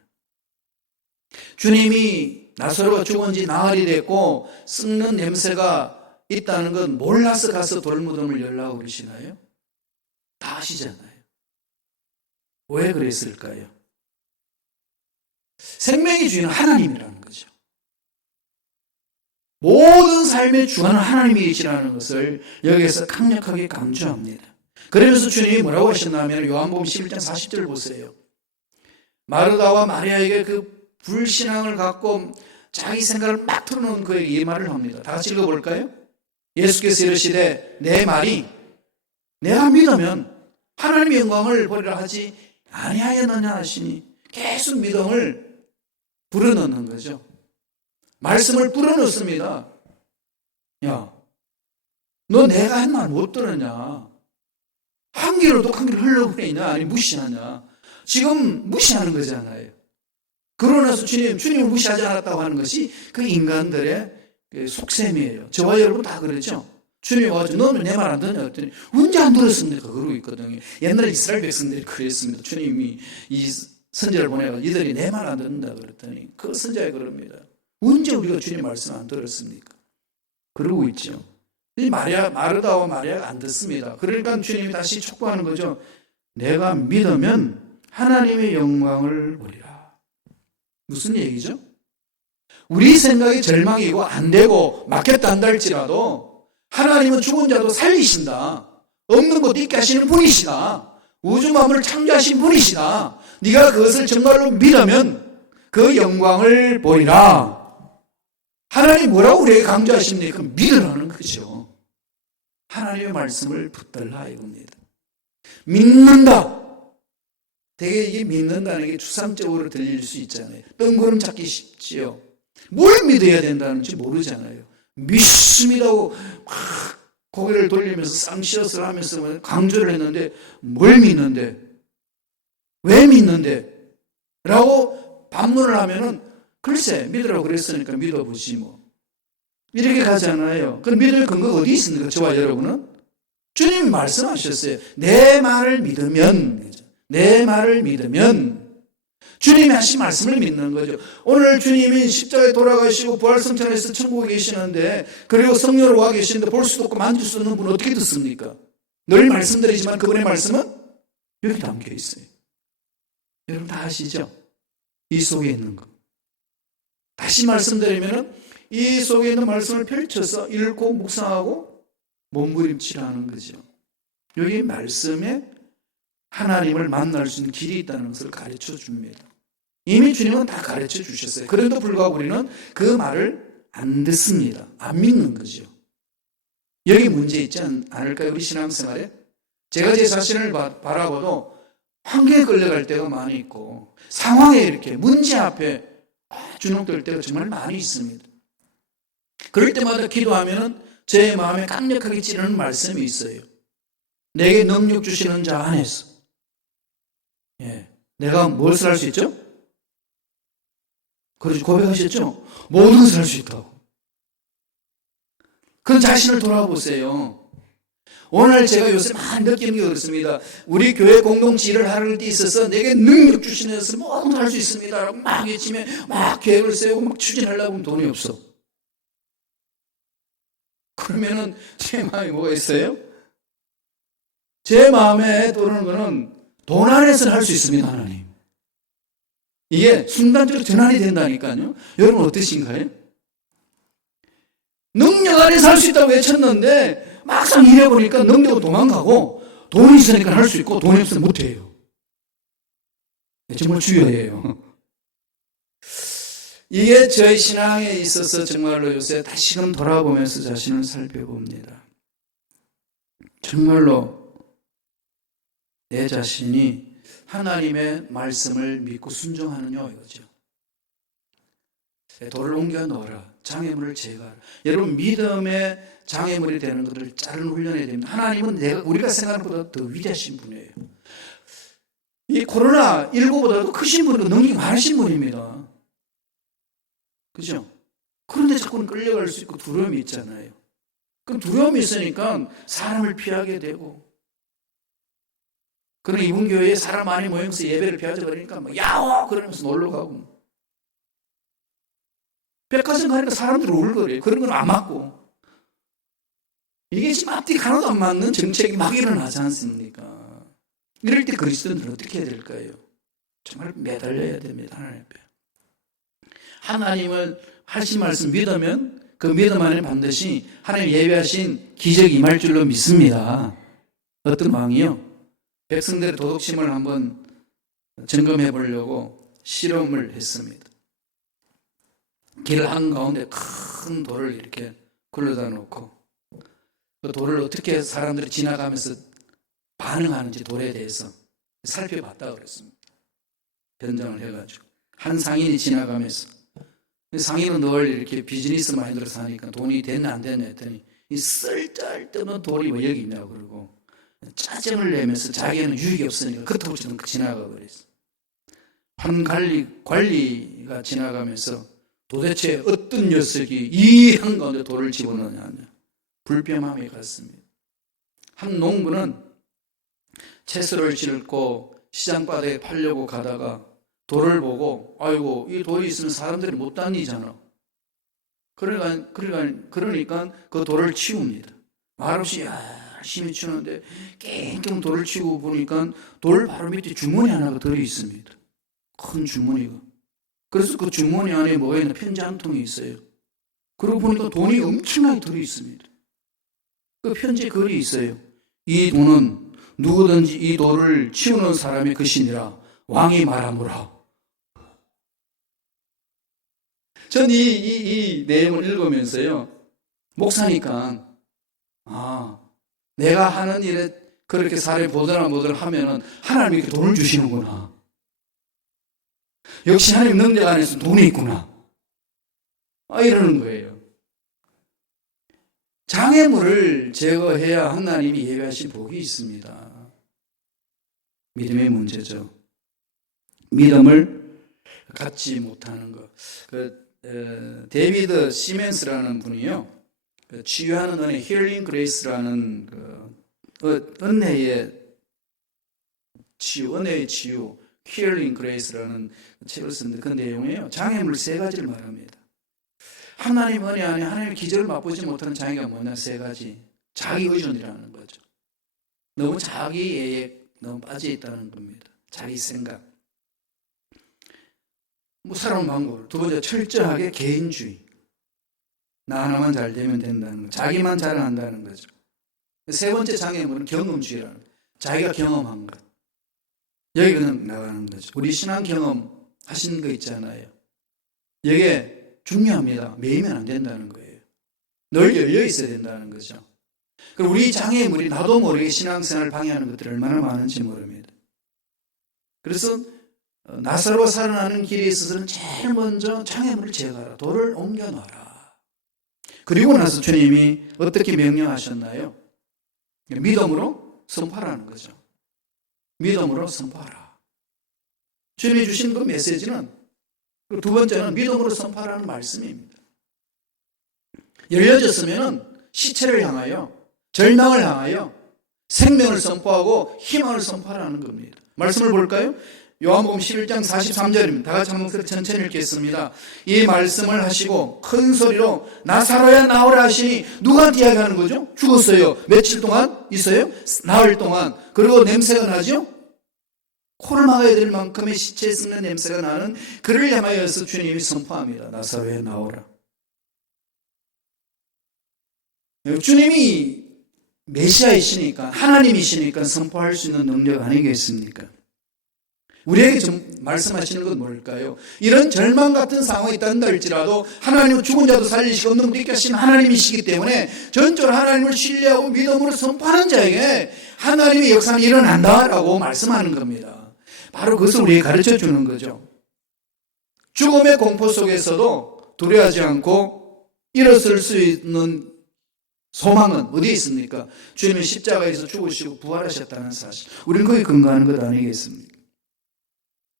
주님이 나사로가 죽은 지 나흘이 됐고 썩는 냄새가 있다는 건 몰라서 가서 돌무덤을 열라고 그러시나요? 다 아시잖아요. 왜 그랬을까요? 생명의 주인은 하나님이라는 거죠. 모든 삶의 주관은 하나님이시라는 것을 여기에서 강력하게 강조합니다. 그러면서 주님이 뭐라고 하셨냐면 요한복음 11장 40절 보세요. 마르다와 마리아에게 그 불신앙을 갖고 자기 생각을 막 털어놓은 그에게 이 말을 합니다. 다 같이 읽어볼까요? 예수께서 이르시되 내 말이 내가 믿으면 하나님의 영광을 보리라 하지 아니하였느냐 하시니 계속 믿음을 불어넣는 거죠. 말씀을 불어넣습니다. 야, 너 내가 한 말 못 들었냐? 한 귀로 독한 귀로 흘러보내냐? 아니 무시하냐? 지금 무시하는 거잖아요. 그러고 나서 주님을 무시하지 않았다고 하는 것이 그 인간들의 속셈이에요. 저와 여러분 다 그러죠. 주님이 와가지고 너는 내 말 안 듣냐 했더니 언제 안 들었습니까? 그러고 있거든요. 옛날에 이스라엘 백성들이 그랬습니다. 주님이 이 선지자를 보내가지고 이들이 내 말 안 듣는다 그랬더니 그 선지자가 그럽니다. 언제 우리가 주님 말씀 안 들었습니까? 그러고 있죠. 이 마르다와 마리아가 안 듣습니다. 그러니까 주님이 다시 촉구하는 거죠. 내가 믿으면 하나님의 영광을 보리라. 무슨 얘기죠? 우리 생각이 절망이고 안 되고 막혔다 한다 할지라도 하나님은 죽은 자도 살리신다. 없는 것 있게 하시는 분이시다. 우주 만물을 창조하신 분이시다. 네가 그것을 정말로 믿으면 그 영광을 보리라. 하나님 뭐라고 우리에게 강조하십니까? 믿으라는 거죠. 하나님의 말씀을 붙들라 이겁니다. 믿는다. 되게 이게 믿는다는 게 추상적으로 들릴 수 있잖아요. 뜬구름 찾기 쉽지요. 뭘 믿어야 된다는지 모르잖아요. 믿습니다고 막 고개를 돌리면서 쌍시옷을 하면서 강조를 했는데 뭘 믿는데? 왜 믿는데? 라고 반문을 하면은 글쎄 믿으라고 그랬으니까 믿어보지 뭐. 이렇게 가잖아요. 그럼 믿을 근거가 어디 있습니까? 저와 여러분은? 주님이 말씀하셨어요. 내 말을 믿으면 주님이 하신 말씀을 믿는 거죠. 오늘 주님이 십자가에 돌아가시고 부활승천에서 천국에 계시는데 그리고 성령으로 와 계시는데 볼 수도 없고 만질 수 없는 분은 어떻게 듣습니까? 늘 말씀드리지만 그분의 말씀은 여기 담겨 있어요. 여러분 다 아시죠? 이 속에 있는 거. 다시 말씀드리면 이 속에 있는 말씀을 펼쳐서 읽고 묵상하고 몸부림치라는 거죠. 여기 말씀에 하나님을 만날 수 있는 길이 있다는 것을 가르쳐 줍니다. 이미 주님은 다 가르쳐 주셨어요. 그런데도 불구하고 우리는 그 말을 안 듣습니다. 안 믿는 거죠. 여기 문제 있지 않을까요? 우리 신앙생활에? 제가 제 자신을 바라봐도 환경에 끌려갈 때가 많이 있고 상황에 이렇게 문제 앞에 주눅들 때가 정말 많이 있습니다. 그럴 때마다 기도하면은 제 마음에 강력하게 찌르는 말씀이 있어요. 내게 능력 주시는 자 안에서 내가 무엇을 할 수 있죠? 그러죠. 고백하셨죠? 모든 것을 할 수 있다고. 그 자신을 돌아보세요. 오늘 제가 요새 많이 느끼는 게 그렇습니다. 우리 교회 공동체 일을 하는 데 있어서 내게 능력 주시는 것을 모든 걸 할 수 있습니다 라고 막 외치면 막 계획을 세우고 막 추진하려고 하면 돈이 없어. 그러면은 제 마음이 뭐가 있어요? 제 마음에 떠오르는 거는 돈 안에서는 할 수 있습니다, 하나님. 이게 순간적으로 전환이 된다니까요. 여러분 어떠신가요? 능력 안에서 할 수 있다고 외쳤는데 막상 일해보니까 능력은 도망가고 돈이 있으니까 할 수 있고 돈이 없으면 못해요. 정말 주요해요. 이게 저희 신앙에 있어서 정말로 요새 다시금 돌아보면서 자신을 살펴봅니다. 정말로 내 자신이 하나님의 말씀을 믿고 순종하느냐 이거죠. 돌을 옮겨 놓아라. 장애물을 제거하라. 여러분 믿음의 장애물이 되는 것을 자른 훈련해야 됩니다. 하나님은 우리가 생각하는 것보다 더 위대하신 분이에요. 이 코로나19보다도 크신 분이고 능력이 많으신 분입니다. 그죠? 그런데 자꾸는 끌려갈 수 있고 두려움이 있잖아요. 그럼 두려움이 있으니까 사람을 피하게 되고 그런 이분 교회에 사람 많이 모여서 예배를 피하자 그러니까 막 야호! 그러면서 놀러 가고 백화점 가니까 사람들이 울거려요. 그런 건 안 맞고 이게 지금 앞뒤 하나도 안 맞는 정책이 막 일어나지 않습니까? 이럴 때 그리스도인들은 어떻게 해야 될까요? 정말 매달려야 됩니다. 하나님 앞에. 하나님을 하신 말씀 믿으면 그 믿음 안에 반드시 하나님 예배하신 기적이 임할 줄로 믿습니다. 어떤 왕이요? 백성들의 도덕심을 한번 점검해 보려고 실험을 했습니다. 길 한가운데 큰 돌을 이렇게 굴러다 놓고 그 돌을 어떻게 사람들이 지나가면서 반응하는지 돌에 대해서 살펴봤다고 그랬습니다. 변장을 해가지고 한 상인이 지나가면서 상인은 늘 이렇게 비즈니스 마인드로 사니까 돈이 됐나 안 됐나 했더니 이 쓸데없는 돌이 왜 여기 있냐고 그러고 짜증을 내면서 자기는 유익이 없으니까 그렇다고 지나가 버렸어. 한 관리가 지나가면서 도대체 어떤 녀석이 이 한가운데 돌을 집어넣느냐 불평함에 갔습니다. 한 농부는 채소를 싣고 시장바닥에 팔려고 가다가 돌을 보고 아이고 이 돌이 있으면 사람들이 못 다니잖아. 그러니까 그 돌을 치웁니다. 말없이 열심히 치우는데 깽깽 돌을 치우고 보니까 돌 바로 밑에 주머니 하나가 들어 있습니다. 큰 주머니가. 그래서 그 주머니 안에 뭐가 있나 편지 한 통이 있어요. 그러고 보니까 돈이 엄청나게 들어 있습니다. 그 편지에 글이 있어요. 이 돈은 누구든지 이 돌을 치우는 사람의 것이니라 왕이 말하노라. 전 이 내용을 읽으면서요, 목사니까, 내가 하는 일에 그렇게 사람이 보더라 뭐더라 하면은 하나님이 이렇게 돈을 주시는구나. 역시 하나님 능력 안에서 돈이 있구나. 이러는 거예요. 장애물을 제거해야 하나님이 예배하신 복이 있습니다. 믿음의 문제죠. 믿음을 갖지 못하는 것. 데이비드 시멘스라는 분이요, 치유하는 은혜, 힐링 그레이스라는 은혜의 치유, 힐링 그레이스라는 책을 썼는데 그 내용이에요. 장애물 3가지를 말합니다. 하나님 은혜 안에 하나님의 기적을 맛보지 못하는 장애가 뭐냐? 3가지. 자기 의존이라는 거죠. 너무 자기에 너무 빠져 있다는 겁니다. 자기 생각. 살아온 방법을. 2번째, 철저하게 개인주의. 나 하나만 잘 되면 된다는 거. 자기만 자랑한다는 거죠. 3번째 장애물은 경험주의라는 거예요. 자기가 경험한 것. 여기 그냥 나가는 거죠. 우리 신앙 경험 하시는 거 있잖아요. 이게 중요합니다. 매이면 안 된다는 거예요. 늘 열려 있어야 된다는 거죠. 그리고 우리 장애물이 나도 모르게 신앙생활을 방해하는 것들이 얼마나 많은지 모릅니다. 그래서 나사로가 살아나는 길에 있어서는 제일 먼저 장애물을 제거하라. 돌을 옮겨놔라. 그리고 나서 주님이 어떻게 명령하셨나요? 믿음으로 선포하라는 거죠. 믿음으로 선포하라. 주님이 주신 그 메시지는 두 번째는 믿음으로 선포하라는 말씀입니다. 열려졌으면 시체를 향하여 절망을 향하여 생명을 선포하고 희망을 선포하라는 겁니다. 말씀을 볼까요? 요한복음 11장 43절입니다. 다 같이 한번 천천히 읽겠습니다. 이 말씀을 하시고 큰 소리로 나사로야 나오라 하시니 누구한테 이야기하는 거죠? 죽었어요. 며칠 동안 있어요? 나흘 동안. 그리고 냄새가 나죠? 코를 막아야 될 만큼의 시체에 썩는 냄새가 나는 그를 향하여서 주님이 선포합니다. 나사로야 나오라. 주님이 메시아이시니까 하나님이시니까 선포할 수 있는 능력 아니겠습니까? 우리에게 좀 말씀하시는 건 뭘까요? 이런 절망 같은 상황이 있다는 할지라도 하나님은 죽은 자도 살리시고 없는 분도 있게 하신 하나님이시기 때문에 전적으로 하나님을 신뢰하고 믿음으로 선포하는 자에게 하나님의 역사는 일어난다라고 말씀하는 겁니다. 바로 그것을 우리에게 가르쳐 주는 거죠. 죽음의 공포 속에서도 두려워하지 않고 일어설 수 있는 소망은 어디에 있습니까? 주님은 십자가에서 죽으시고 부활하셨다는 사실. 우리는 거기에 근거하는 것 아니겠습니까?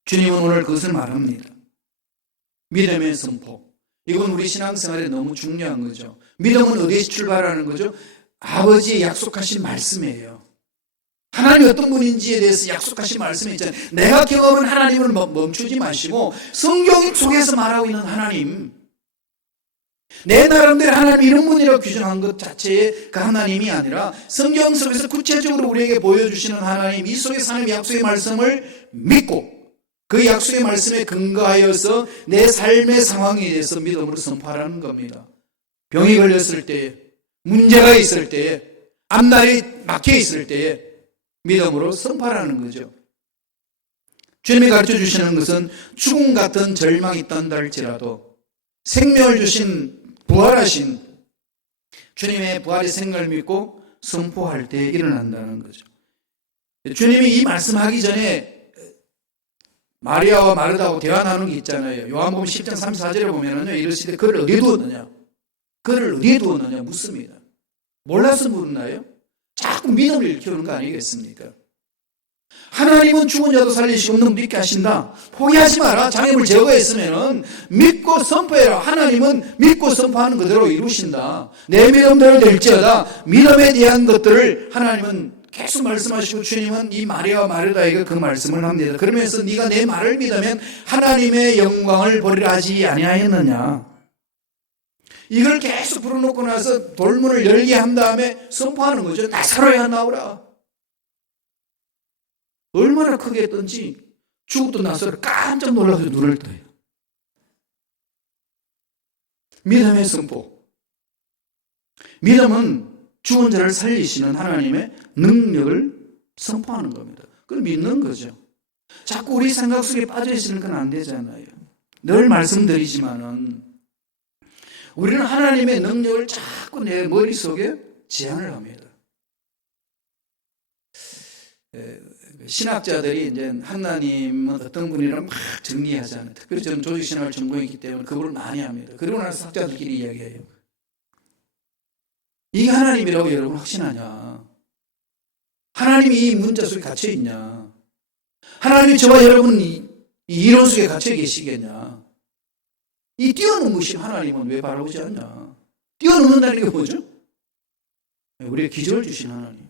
주님은 오늘 그것을 말합니다. 믿음의 선포. 이건 우리 신앙생활에 너무 중요한 거죠. 믿음은 어디에서 출발하는 거죠? 아버지의 약속하신 말씀이에요. 하나님이 어떤 분인지에 대해서 약속하신 말씀이 있잖아요. 내가 경험한 하나님을 멈추지 마시고 성경 속에서 말하고 있는 하나님, 내 나름대로 하나님 이런 분이라고 규정한 것 자체의 그 하나님이 아니라 성경 속에서 구체적으로 우리에게 보여주시는 하나님, 이 속에서 하나님의 약속의 말씀을 믿고 그 약속의 말씀에 근거하여서 내 삶의 상황에 대해서 믿음으로 선포하라는 겁니다. 병이 걸렸을 때에, 문제가 있을 때에, 앞날이 막혀 있을 때에 믿음으로 선포하라는 거죠. 주님이 가르쳐 주시는 것은 죽음 같은 절망이 있단다 할지라도 생명을 주신 부활하신 주님의 부활의 생각을 믿고 선포할 때 일어난다는 거죠. 주님이 이 말씀하기 전에 마리아와 마르다하고 대화 나누는 게 있잖아요. 요한복음 10장 34절에 보면은요, 이르시되 그를 어디에 두었느냐? 그를 어디에 두었느냐? 묻습니다. 몰라서 묻나요? 자꾸 믿음을 일으키는 거 아니겠습니까? 하나님은 죽은 자도 살리시고 없는 분도 있게 하신다. 포기하지 마라. 장애물 제거했으면은 믿고 선포해라. 하나님은 믿고 선포하는 그대로 이루신다. 내 믿음대로 될지어다. 믿음에 대한 것들을 하나님은 계속 말씀하시고 주님은 이 마리아와 마르다에게 그 말씀을 합니다. 그러면서 네가 내 말을 믿으면 하나님의 영광을 보리라 하지 아니하였느냐. 이걸 계속 불어놓고 나서 돌문을 열게 한 다음에 선포하는 거죠. 나사로야 나오라. 얼마나 크게 했던지 죽었던 나사로를 깜짝 놀라서 눈을 떠요. 믿음의 선포. 믿음은 죽은 자를 살리시는 하나님의 능력을 선포하는 겁니다. 그걸 믿는 거죠. 자꾸 우리 생각 속에 빠져 있으는 건 안 되잖아요. 늘 말씀드리지만은 우리는 하나님의 능력을 자꾸 내 머릿속에 제한을 합니다. 신학자들이 이제 하나님은 어떤 분이라고 막 정리하잖아요. 특별히 저는 조직신학을 전공했기 때문에 그걸 많이 합니다. 그리고 나서 학자들끼리 이야기해요. 이게 하나님이라고 여러분 확신하냐? 하나님이 이 문자 속에 갇혀 있냐? 하나님이 저와 여러분 이 이론 속에 갇혀 계시겠냐? 이 뛰어넘으신 하나님은 왜 바라보지 않냐? 뛰어넘는다는 게 뭐죠? 우리에게 기적을 주신 하나님.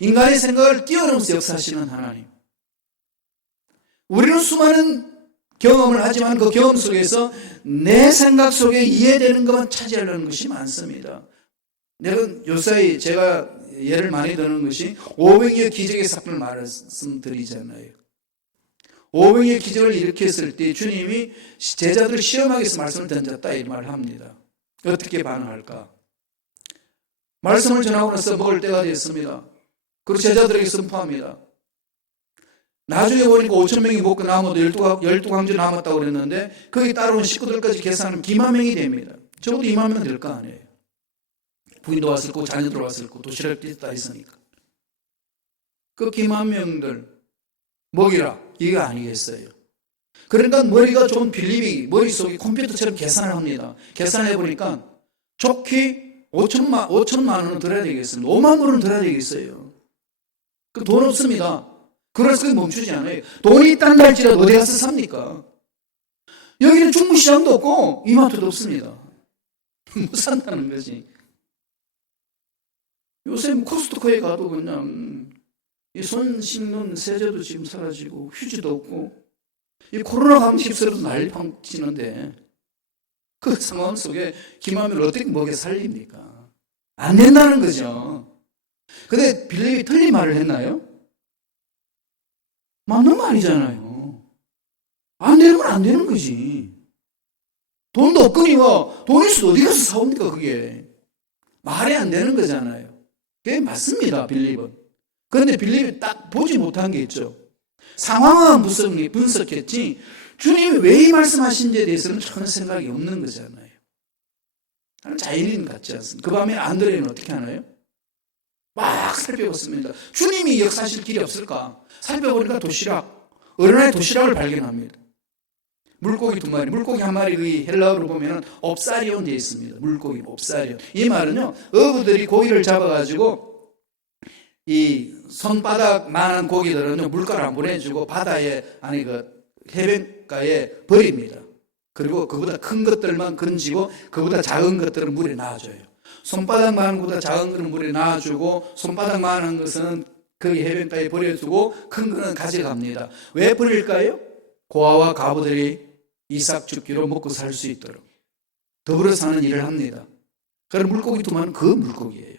인간의 생각을 뛰어넘어서 역사하시는 하나님. 우리는 수많은 경험을 하지만 그 경험 속에서 내 생각 속에 이해되는 것만 차지하려는 것이 많습니다. 내가 요사이 제가 예를 많이 드는 것이 500여 기적의 사건을 말씀드리잖아요. 500여 기적을 일으켰을 때 주님이 제자들을 시험하기 위해서 말씀을 던졌다 이 말을 합니다. 어떻게 반응할까? 말씀을 전하고 나서 먹을 때가 됐습니다. 그리고 제자들에게 선포합니다. 나중에 보니까 5천 명이 먹고 남아도 12강제 남았다고 그랬는데 거기 따라온 식구들까지 계산하면 기만 명이 됩니다. 적어도 2만 명 될 거 아니에요. 부인도 왔을 거고 자녀들 왔을 거고 도시락들이 다 있으니까. 그 기만 명들 먹이라 이거 아니겠어요. 그러니까 머리가 좀 빌립이 머릿속에 컴퓨터처럼 계산을 합니다. 계산해 보니까 좋게 5천만 원은 들어야 되겠습니다. 5만 원은 들어야 되겠어요. 그 돈 없습니다. 그래서 그게 멈추지 않아요. 돈이 있다는 날지라도 어디 가서 삽니까? 여기는 중부시장도 없고 이마트도 없습니다. 못 산다는 거지. 요새 코스트코에 가도 그냥 이 손 씻는 세제도 지금 사라지고 휴지도 없고 이 코로나 감식세로도 난리 치는데 그 상황 속에 김하면을 어떻게 먹여 살립니까? 안 된다는 거죠. 근데 빌립이 틀린 말을 했나요? 맞는 말이잖아요. 안 되는 건 안 되는 거지. 돈도 없거니와 돈 있어도 어디 가서 사옵니까 그게. 말이 안 되는 거잖아요. 그게 맞습니다 빌립은. 그런데 빌립이 딱 보지 못한 게 있죠. 상황은 분석했지 주님이 왜 이 말씀하신지에 대해서는 전혀 생각이 없는 거잖아요. 자연인 같지 않습니까? 그 밤에 안드레는 어떻게 하나요? 막 살펴봤습니다. 주님이 역사하실 길이 없을까? 살펴보니까 어린아이 도시락을 발견합니다. 물고기 2마리, 물고기 1마리 의 헬라어로 보면 옵사리온 되어 있습니다. 물고기 옵사리온. 이 말은요, 어부들이 고기를 잡아가지고 이 손바닥만한 고기들은요 물가를 안 보내주고 바다에 아니 그 해변가에 버립니다. 그리고 그보다 큰 것들만 건지고 그보다 작은 것들은 물에 놔줘요. 손바닥만한 것보다 작은 것은 물에 놔주고 손바닥만한 것은 거기 해변가에 버려두고 큰 것은 가져갑니다. 왜 버릴까요? 고아와 가부들이 이삭 죽기로 먹고 살 수 있도록 더불어 사는 일을 합니다. 그럼 물고기 2마리는 그 물고기예요.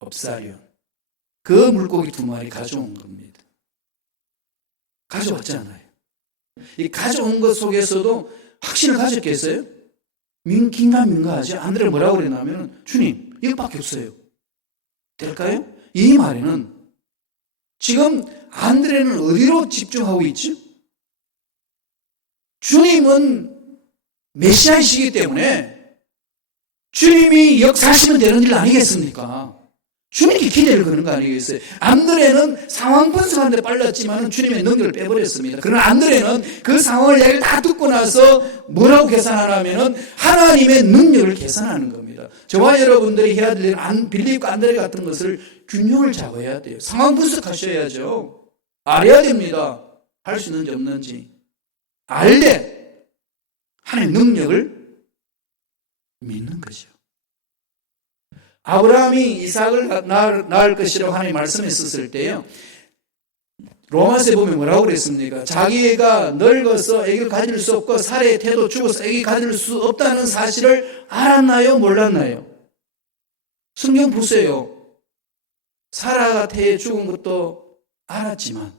옵사리온. 그 물고기 2마리 가져온 겁니다. 가져왔잖아요. 이 가져온 것 속에서도 확신을 가졌겠어요? 긴가민가하지. 안드레 뭐라고 그랬냐면 주님 이것밖에 없어요. 될까요? 이 말에는 지금 안드레는 어디로 집중하고 있죠? 주님은 메시아이시기 때문에 주님이 역사하시면 되는 일 아니겠습니까? 주님께 기대를 거는 거 아니겠어요? 안드레는 상황 분석하는 데 빨랐지만 주님의 능력을 빼버렸습니다. 그러나 안드레는 그 상황을 얘기를 다 듣고 나서 뭐라고 계산하냐면 하나님의 능력을 계산하는 겁니다. 저와 여러분들이 해야 될 일은 빌립과 안드레 같은 것을 균형을 잡아야 돼요. 상황 분석하셔야죠. 알아야 됩니다. 할 수 있는지 없는지. 알되 하나님의 능력을 믿는 거죠. 아브라함이 이삭을 낳을 것이라고 하나님 말씀했었을 때요. 로마서에 보면 뭐라고 그랬습니까? 자기가 늙어서 애기를 가질 수 없고 사례의 태도 죽어서 애기 가질 수 없다는 사실을 알았나요? 몰랐나요? 성경 보세요. 사라가 태에 죽은 것도 알았지만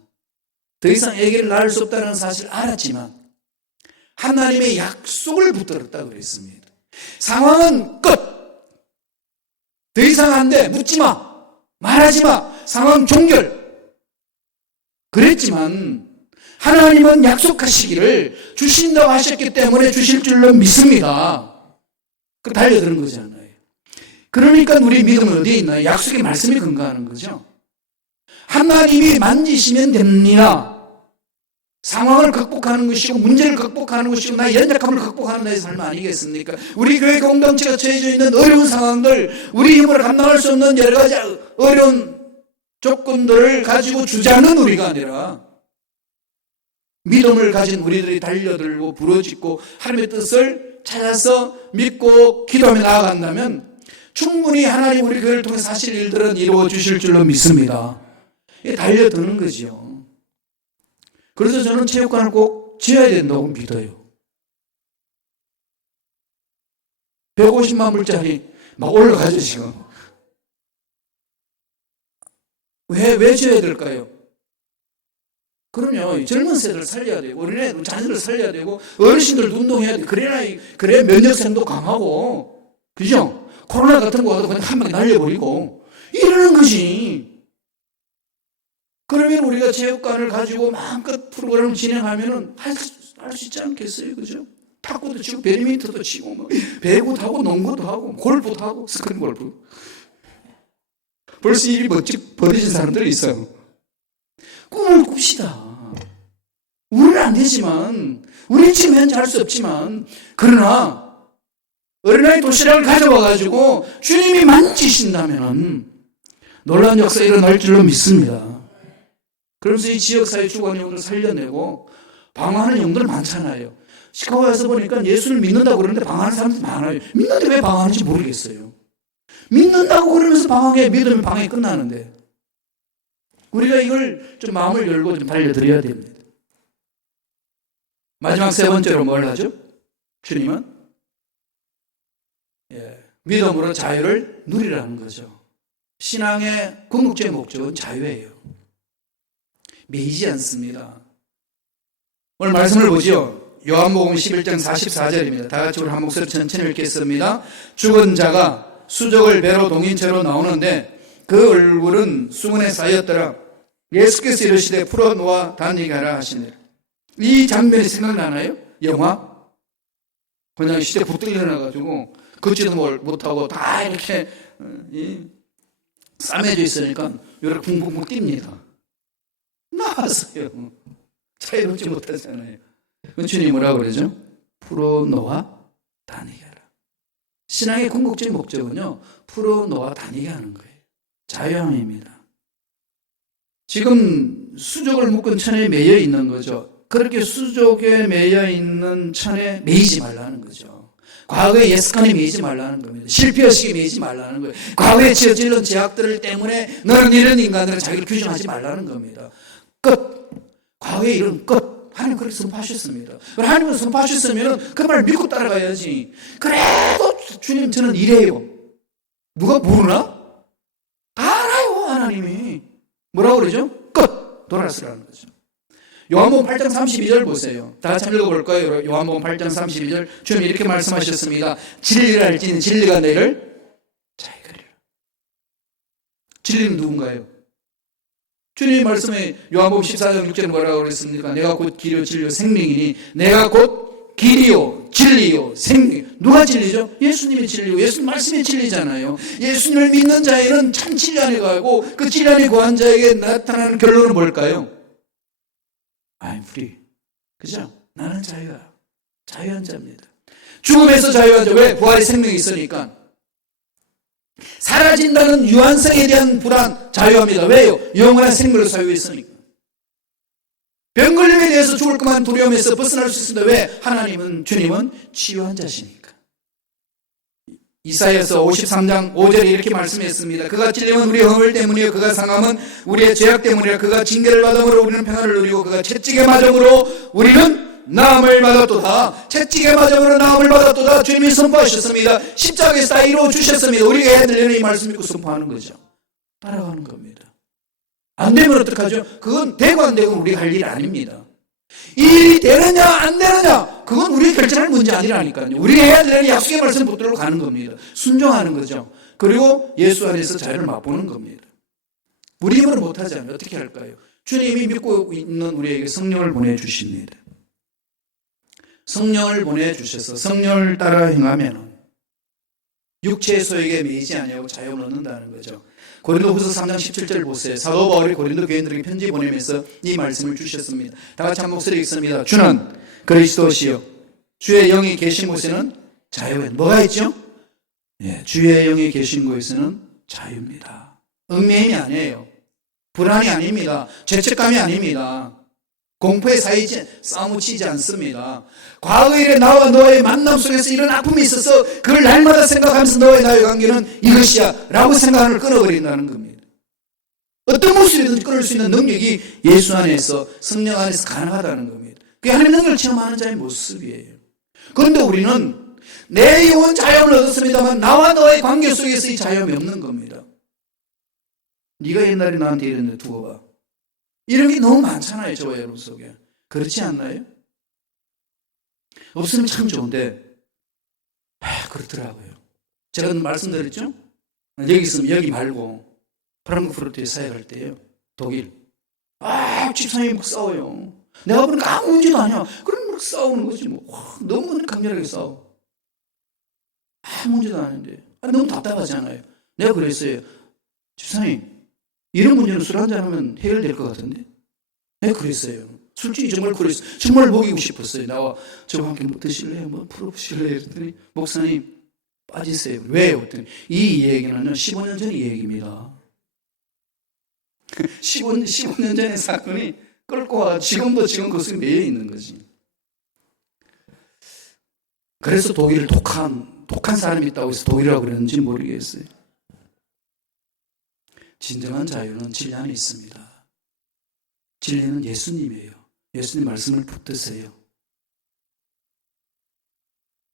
더 이상 애기를 낳을 수 없다는 사실을 알았지만 하나님의 약속을 붙들었다고 그랬습니다. 상황은 끝! 더 이상 안 돼. 묻지 마. 말하지 마. 상황 종결. 그랬지만 하나님은 약속하시기를 주신다고 하셨기 때문에 주실 줄로 믿습니다. 그 달려드는 거잖아요. 그러니까 우리 믿음은 어디에 있나요? 약속의 말씀에 근거하는 거죠. 하나님이 만지시면 됩니다. 상황을 극복하는 것이고 문제를 극복하는 것이고 나의 연약함을 극복하는 나의 삶 아니겠습니까? 우리 교회 공동체가 처해져 있는 어려운 상황들, 우리 힘으로 감당할 수 없는 여러 가지 어려운 조건들을 가지고 주자는 우리가 아니라 믿음을 가진 우리들이 달려들고 부르짖고 하나님의 뜻을 찾아서 믿고 기도하며 나아간다면 충분히 하나님 우리 교회를 통해 사실 일들은 이루어 주실 줄로 믿습니다. 달려드는 거죠. 그래서 저는 체육관을 꼭 지어야 된다고 믿어요. 150만 불짜리 막 올라가죠 지금. 왜 지어야 될까요? 그럼요. 젊은 세대를 살려야 되고 어린애 자녀를 살려야 되고 어르신들도 운동해야 돼. 그래야 면역성도 강하고 그죠? 코로나 같은 거 와도 그냥 한 방에 날려버리고 이러는 거지. 그러면 우리가 체육관을 가지고 마음껏 프로그램을 진행하면은 할 수 있지 않겠어요? 그죠? 탁구도 치고 배드민턴도 치고 뭐 배구도 하고 농구도 하고 골프도 하고 스크린 골프. 벌써 입이 멋쩍 벌어진 사람들이 있어요. 꿈을 꿉시다. 우리는 안 되지만, 우리 지금 현재 할 수 없지만, 그러나 어린아이 도시락을 가져와가지고 주님이 만지신다면 놀라운 역사가 일어날 줄로 믿습니다. 그러면서 이 지역사회 주관의 영들을 살려내고 방황하는 영들 많잖아요. 시카고에 와서 보니까 예수를 믿는다고 그러는데 방황하는 사람들이 많아요. 믿는데 왜 방황하는지 모르겠어요. 믿는다고 그러면서 방황해. 믿으면 방황이 끝나는데. 우리가 이걸 좀 마음을 열고 좀 달려드려야 됩니다. 마지막 세 번째로 뭘 하죠? 주님은 믿음으로 자유를 누리라는 거죠. 신앙의 궁극적인 목적은 자유예요. 매이지 않습니다. 오늘 말씀을 보죠. 요한복음 11장 44절입니다. 다 같이 우리 한 목소리 천천히 읽겠습니다. 죽은 자가 수족을 배로 동인 채로 나오는데 그 얼굴은 수건에 쌓였더라. 예수께서 이르시되 풀어놓아 다니게 하라 하시니라. 이 장면이 생각나나요? 영화? 그냥 시대 붙들려 일어나가지고 걷지도 못하고 다 이렇게 싸매져 있으니까 이렇게 붕붕붕 뜁니다. 나왔어요. 자유롭지 못하잖아요. 주님이 뭐라고 그러죠? 풀어놓아 다니게 하라. 신앙의 궁극적인 목적은요, 풀어놓아 다니게 하는 거예요. 자유함입니다. 지금 수족을 묶은 천에 매여 있는 거죠. 그렇게 수족에 매여 있는 천에 매이지 말라는 거죠. 과거의 예습관에 매이지 말라는 겁니다. 실패의식에 매이지 말라는 거예요. 과거에 지어지는 죄악들 때문에 너는 이런 인간들은 자기를 규정하지 말라는 겁니다. 끝. 과거의 일은 끝. 하나님 그렇게 선포하셨습니다. 하나님은 선포하셨으면 그 말 믿고 따라가야지. 그래도 주님 저는 이래요. 누가 모르나? 다 알아요, 하나님이. 뭐라고 그러죠? 끝! 돌아서라는 거죠. 요한복음 8장 32절 보세요. 다 같이 읽어볼까요? 요한복음 8장 32절. 주님 이렇게 말씀하셨습니다. 진리를 알지니 진리가 너희를 자유케 하리라. 진리는 누군가요? 주님 말씀에 요한복음 14장 6절에 뭐라고 그랬습니까? 내가 곧 길이요 진리요 생명이니 내가 곧 길이요 진리요 생명. 누가 진리죠? 예수님이 진리고 예수님 말씀이 진리잖아요. 예수님을 믿는 자에는 참 진리 안에 가고 그 진리 안에 거한 자에게 나타나는 결론은 뭘까요? I'm free. 그죠? 나는 자유야. 자유한 자입니다. 죽음에서 자유한 자. 왜? 부활의 생명이 있으니까. 사라진다는 유한성에 대한 불안, 자유합니다. 왜요? 영원한 생명으로 사유해 있으니까. 병 걸림에 대해서 죽을 것만 두려움에서 벗어날 수 있습니다. 왜? 하나님은, 주님은 치유한 자시니까. 이사야서 53장 5절에 이렇게 말씀했습니다. 그가 찔림은 우리의 허물 때문이요 그가 상함은 우리의 죄악 때문이라. 그가 징계를 받음으로 우리는 평안을 누리고 그가 채찍에 맞음으로 우리는 나음을 받았도다. 채찍에 맞음으로 나음을 받았도다. 주님이 선포하셨습니다. 십자가에서 다 이루어 주셨습니다. 우리가 해야 되는 이 말씀 믿고 선포하는 거죠. 따라가는 겁니다. 안 되면 어떡하죠? 그건 되고 안 되고 우리가 할 일이 아닙니다. 이 일이 되느냐 안 되느냐 그건 우리가 결정할 문제 아니라니까요. 우리가 해야 되는 약속의 말씀 붙들고 가는 겁니다. 순종하는 거죠. 그리고 예수 안에서 자유를 맛보는 겁니다. 우리 힘으로 못하잖아요. 어떻게 할까요? 주님이 믿고 있는 우리에게 성령을 보내주십니다. 성령을 보내주셔서 성령을 따라 행하면 육체의 소욕에 매이지 아니하고 자유를 얻는다는 거죠. 고린도후서 3장 17절 보세요. 사도 바울이 고린도 교인들에게 편지 보내면서 이 말씀을 주셨습니다. 다 같이 한 목소리 읽습니다. 주는 그리스도시요 주의 영이 계신 곳에는 자유에 뭐가 있죠? 예, 주의 영이 계신 곳에는 자유입니다. 얽매임이 아니에요. 불안이 아닙니다. 죄책감이 아닙니다. 공포에 싸움치지 않습니다. 과거에 나와 너의 만남 속에서 이런 아픔이 있어서 그걸 날마다 생각하면서 너의 나의 관계는 이것이야 라고 생각을 끊어버린다는 겁니다. 어떤 모습이든지 끊을 수 있는 능력이 예수 안에서 성령 안에서 가능하다는 겁니다. 그게 하나님의 능력을 체험하는 자의 모습이에요. 그런데 우리는 내 영혼 자유함을 얻었습니다만 나와 너의 관계 속에서 이 자유함이 없는 겁니다. 네가 옛날에 나한테 이랬는데 두고 봐. 이런 게 너무 많잖아요. 저와 여러분 속에. 그렇지 않나요? 없으면 참 좋은데 그렇더라고요. 제가 말씀드렸죠? 여기 있으면 여기 말고 프랑크푸르트에 사역할 때요. 독일 막 집사님이 막 싸워요. 내가 보니까 아무 문제도 아니야. 그럼 막 싸우는 거지 뭐. 와, 너무 강렬하게 싸워. 아무 문제도 아닌데. 너무 답답하잖아요. 내가 그랬어요. 집사님, 이런 문제는 술 한잔 하면 해결될 것 같은데? 내가 그랬어요. 솔직히 정말 그랬어요. 정말 먹이고 싶었어요. 나와 저와 함께 뭐 드실래요? 뭐 풀어보실래요? 그랬더니 목사님 빠지세요. 왜요? 그랬더니 이 얘기는 15년 전 얘기입니다. 15년 전의 사건이 끌고 와 지금 그것에 매여 있는 거지. 그래서 독일을 독한 사람이 있다고 해서 독일이라고 그랬는지 모르겠어요. 진정한 자유는 진리 안에 있습니다. 진리는 예수님이에요. 예수님 말씀을 붙드세요.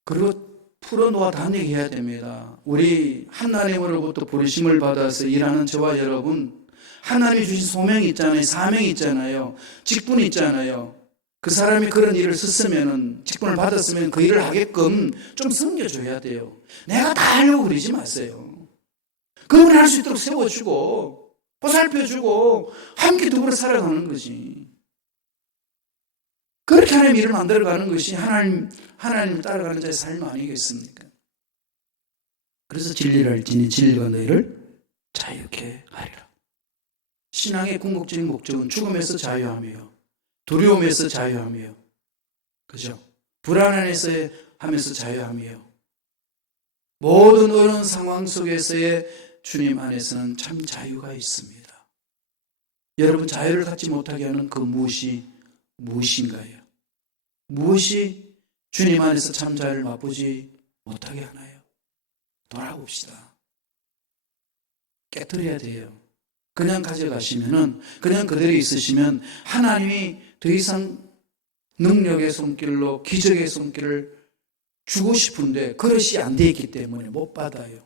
그리고 풀어놓아 단행해야 됩니다. 우리 하나님으로부터 부르심을 받아서 일하는 저와 여러분, 하나님이 주신 소명이 있잖아요. 사명이 있잖아요. 직분이 있잖아요. 그 사람이 그런 일을 썼으면, 직분을 받았으면 그 일을 하게끔 좀 섬겨줘야 돼요. 내가 다 하려고 그러지 마세요. 그분이 할 수 있도록 세워주고 보살펴주고 함께 더불어 살아가는 거지. 그렇게 하나님 일을 만들어가는 것이 하나님 따라가는 자의 삶 아니겠습니까? 그래서 진리를 알지니 진리가 너희를 자유케 하리라. 신앙의 궁극적인 목적은 죽음에서 자유하며 두려움에서 자유하며, 그죠? 불안해서 하면서 자유하며, 모든 어려운 상황 속에서의 주님 안에서는 참 자유가 있습니다. 여러분, 자유를 갖지 못하게 하는 그 무엇인가요? 무엇이 주님 안에서 참 자유를 맛보지 못하게 하나요? 돌아봅시다. 깨트려야 돼요. 그냥 가져가시면은, 그냥 그대로 있으시면 하나님이 더 이상 능력의 손길로 기적의 손길을 주고 싶은데 그릇이 안 돼 있기 때문에 못 받아요.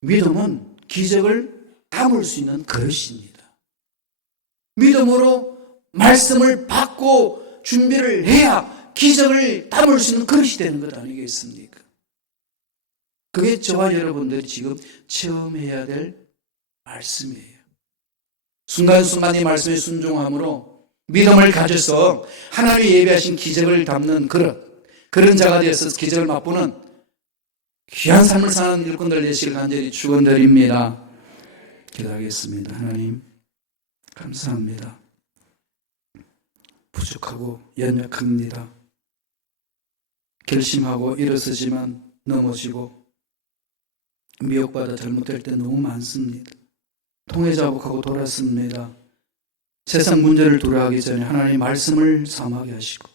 믿음은 기적을 담을 수 있는 그릇입니다. 믿음으로 말씀을 받고 준비를 해야 기적을 담을 수 있는 그릇이 되는 것 아니겠습니까? 그게 저와 여러분들이 지금 체험해야 될 말씀이에요. 순간순간 이 말씀에 순종함으로 믿음을 가져서 하나님이 예비하신 기적을 담는 그런 자가 되어서 기적을 맛보는 귀한 삶을 사는 일꾼들 되시길 간절히 축원드립니다. 기도하겠습니다. 하나님 감사합니다. 부족하고 연약합니다. 결심하고 일어서지만 넘어지고 미혹받아 잘못될 때 너무 많습니다. 통해자복하고 돌았습니다. 세상 문제를 두려워하기 전에 하나님 말씀을 삼하게 하시고,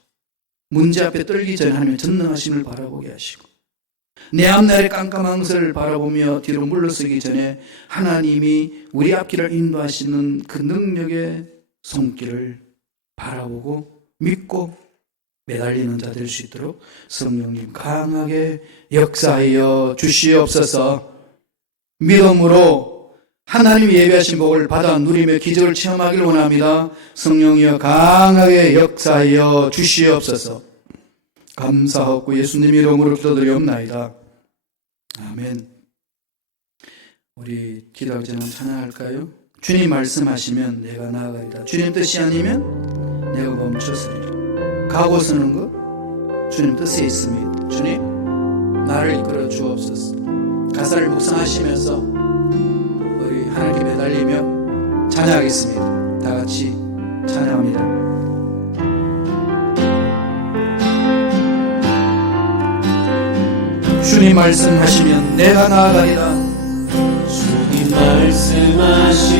문제 앞에 떨기 전에 하나님의 전능하심을 바라보게 하시고, 내 앞날의 깜깜한 것을 바라보며 뒤로 물러서기 전에 하나님이 우리 앞길을 인도하시는 그 능력의 손길을 바라보고 믿고 매달리는 자 될 수 있도록 성령님 강하게 역사하여 주시옵소서. 믿음으로 하나님이 예비하신 복을 받아 누리며 기적을 체험하기를 원합니다. 성령이여 강하게 역사하여 주시옵소서. 감사하고 예수님 이름으로 기도드리옵나이다. 아멘. 우리 기도하기 전에 찬양할까요? 주님 말씀하시면 내가 나아가리라. 주님 뜻이 아니면 내가 멈춰서리라. 가고 서는 것 주님 뜻에 있습니다. 주님 나를 이끌어 주옵소서. 가사를 묵상하시면서 우리 하나님께 매달리며 찬양하겠습니다. 다 같이 찬양합니다. 주님 말씀하시면 내가 나아가리라. 주님 말씀하시면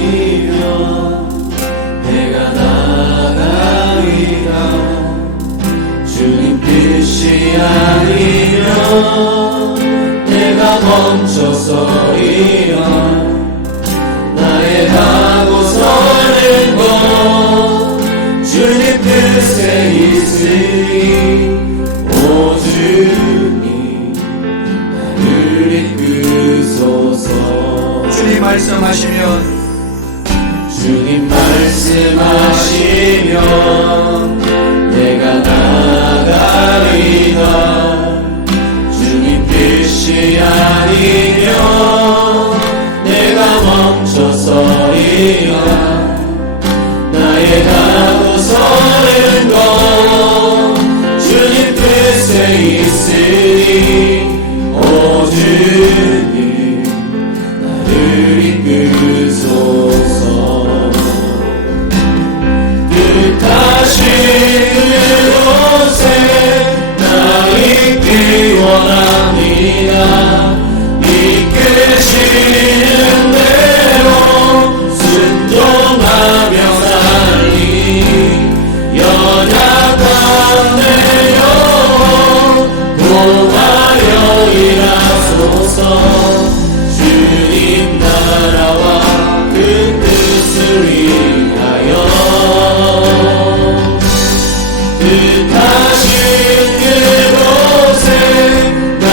내가 나아가리라. 주님 뜻이 아니면 내가 멈춰서리라. 나의 가고 서는 것 주님 뜻에 있으니 오 주님 나를 이끄소서. 주님 말씀하시면 주님 말씀하시면 내가 나아가리라. 주님 뜻이 아니면 내가 멈춰서리라. 나의 서는 것 주님 뜻에 있으니 오 주님 나를 이끄소서 뜻하신 그곳에 나 있기 원합니다 이끄시는 대로 순종하며 살리 연약한 내 영혼 동하여 일하소서 주님 나라와 그 뜻을 위하여 뜻하신 그곳에 나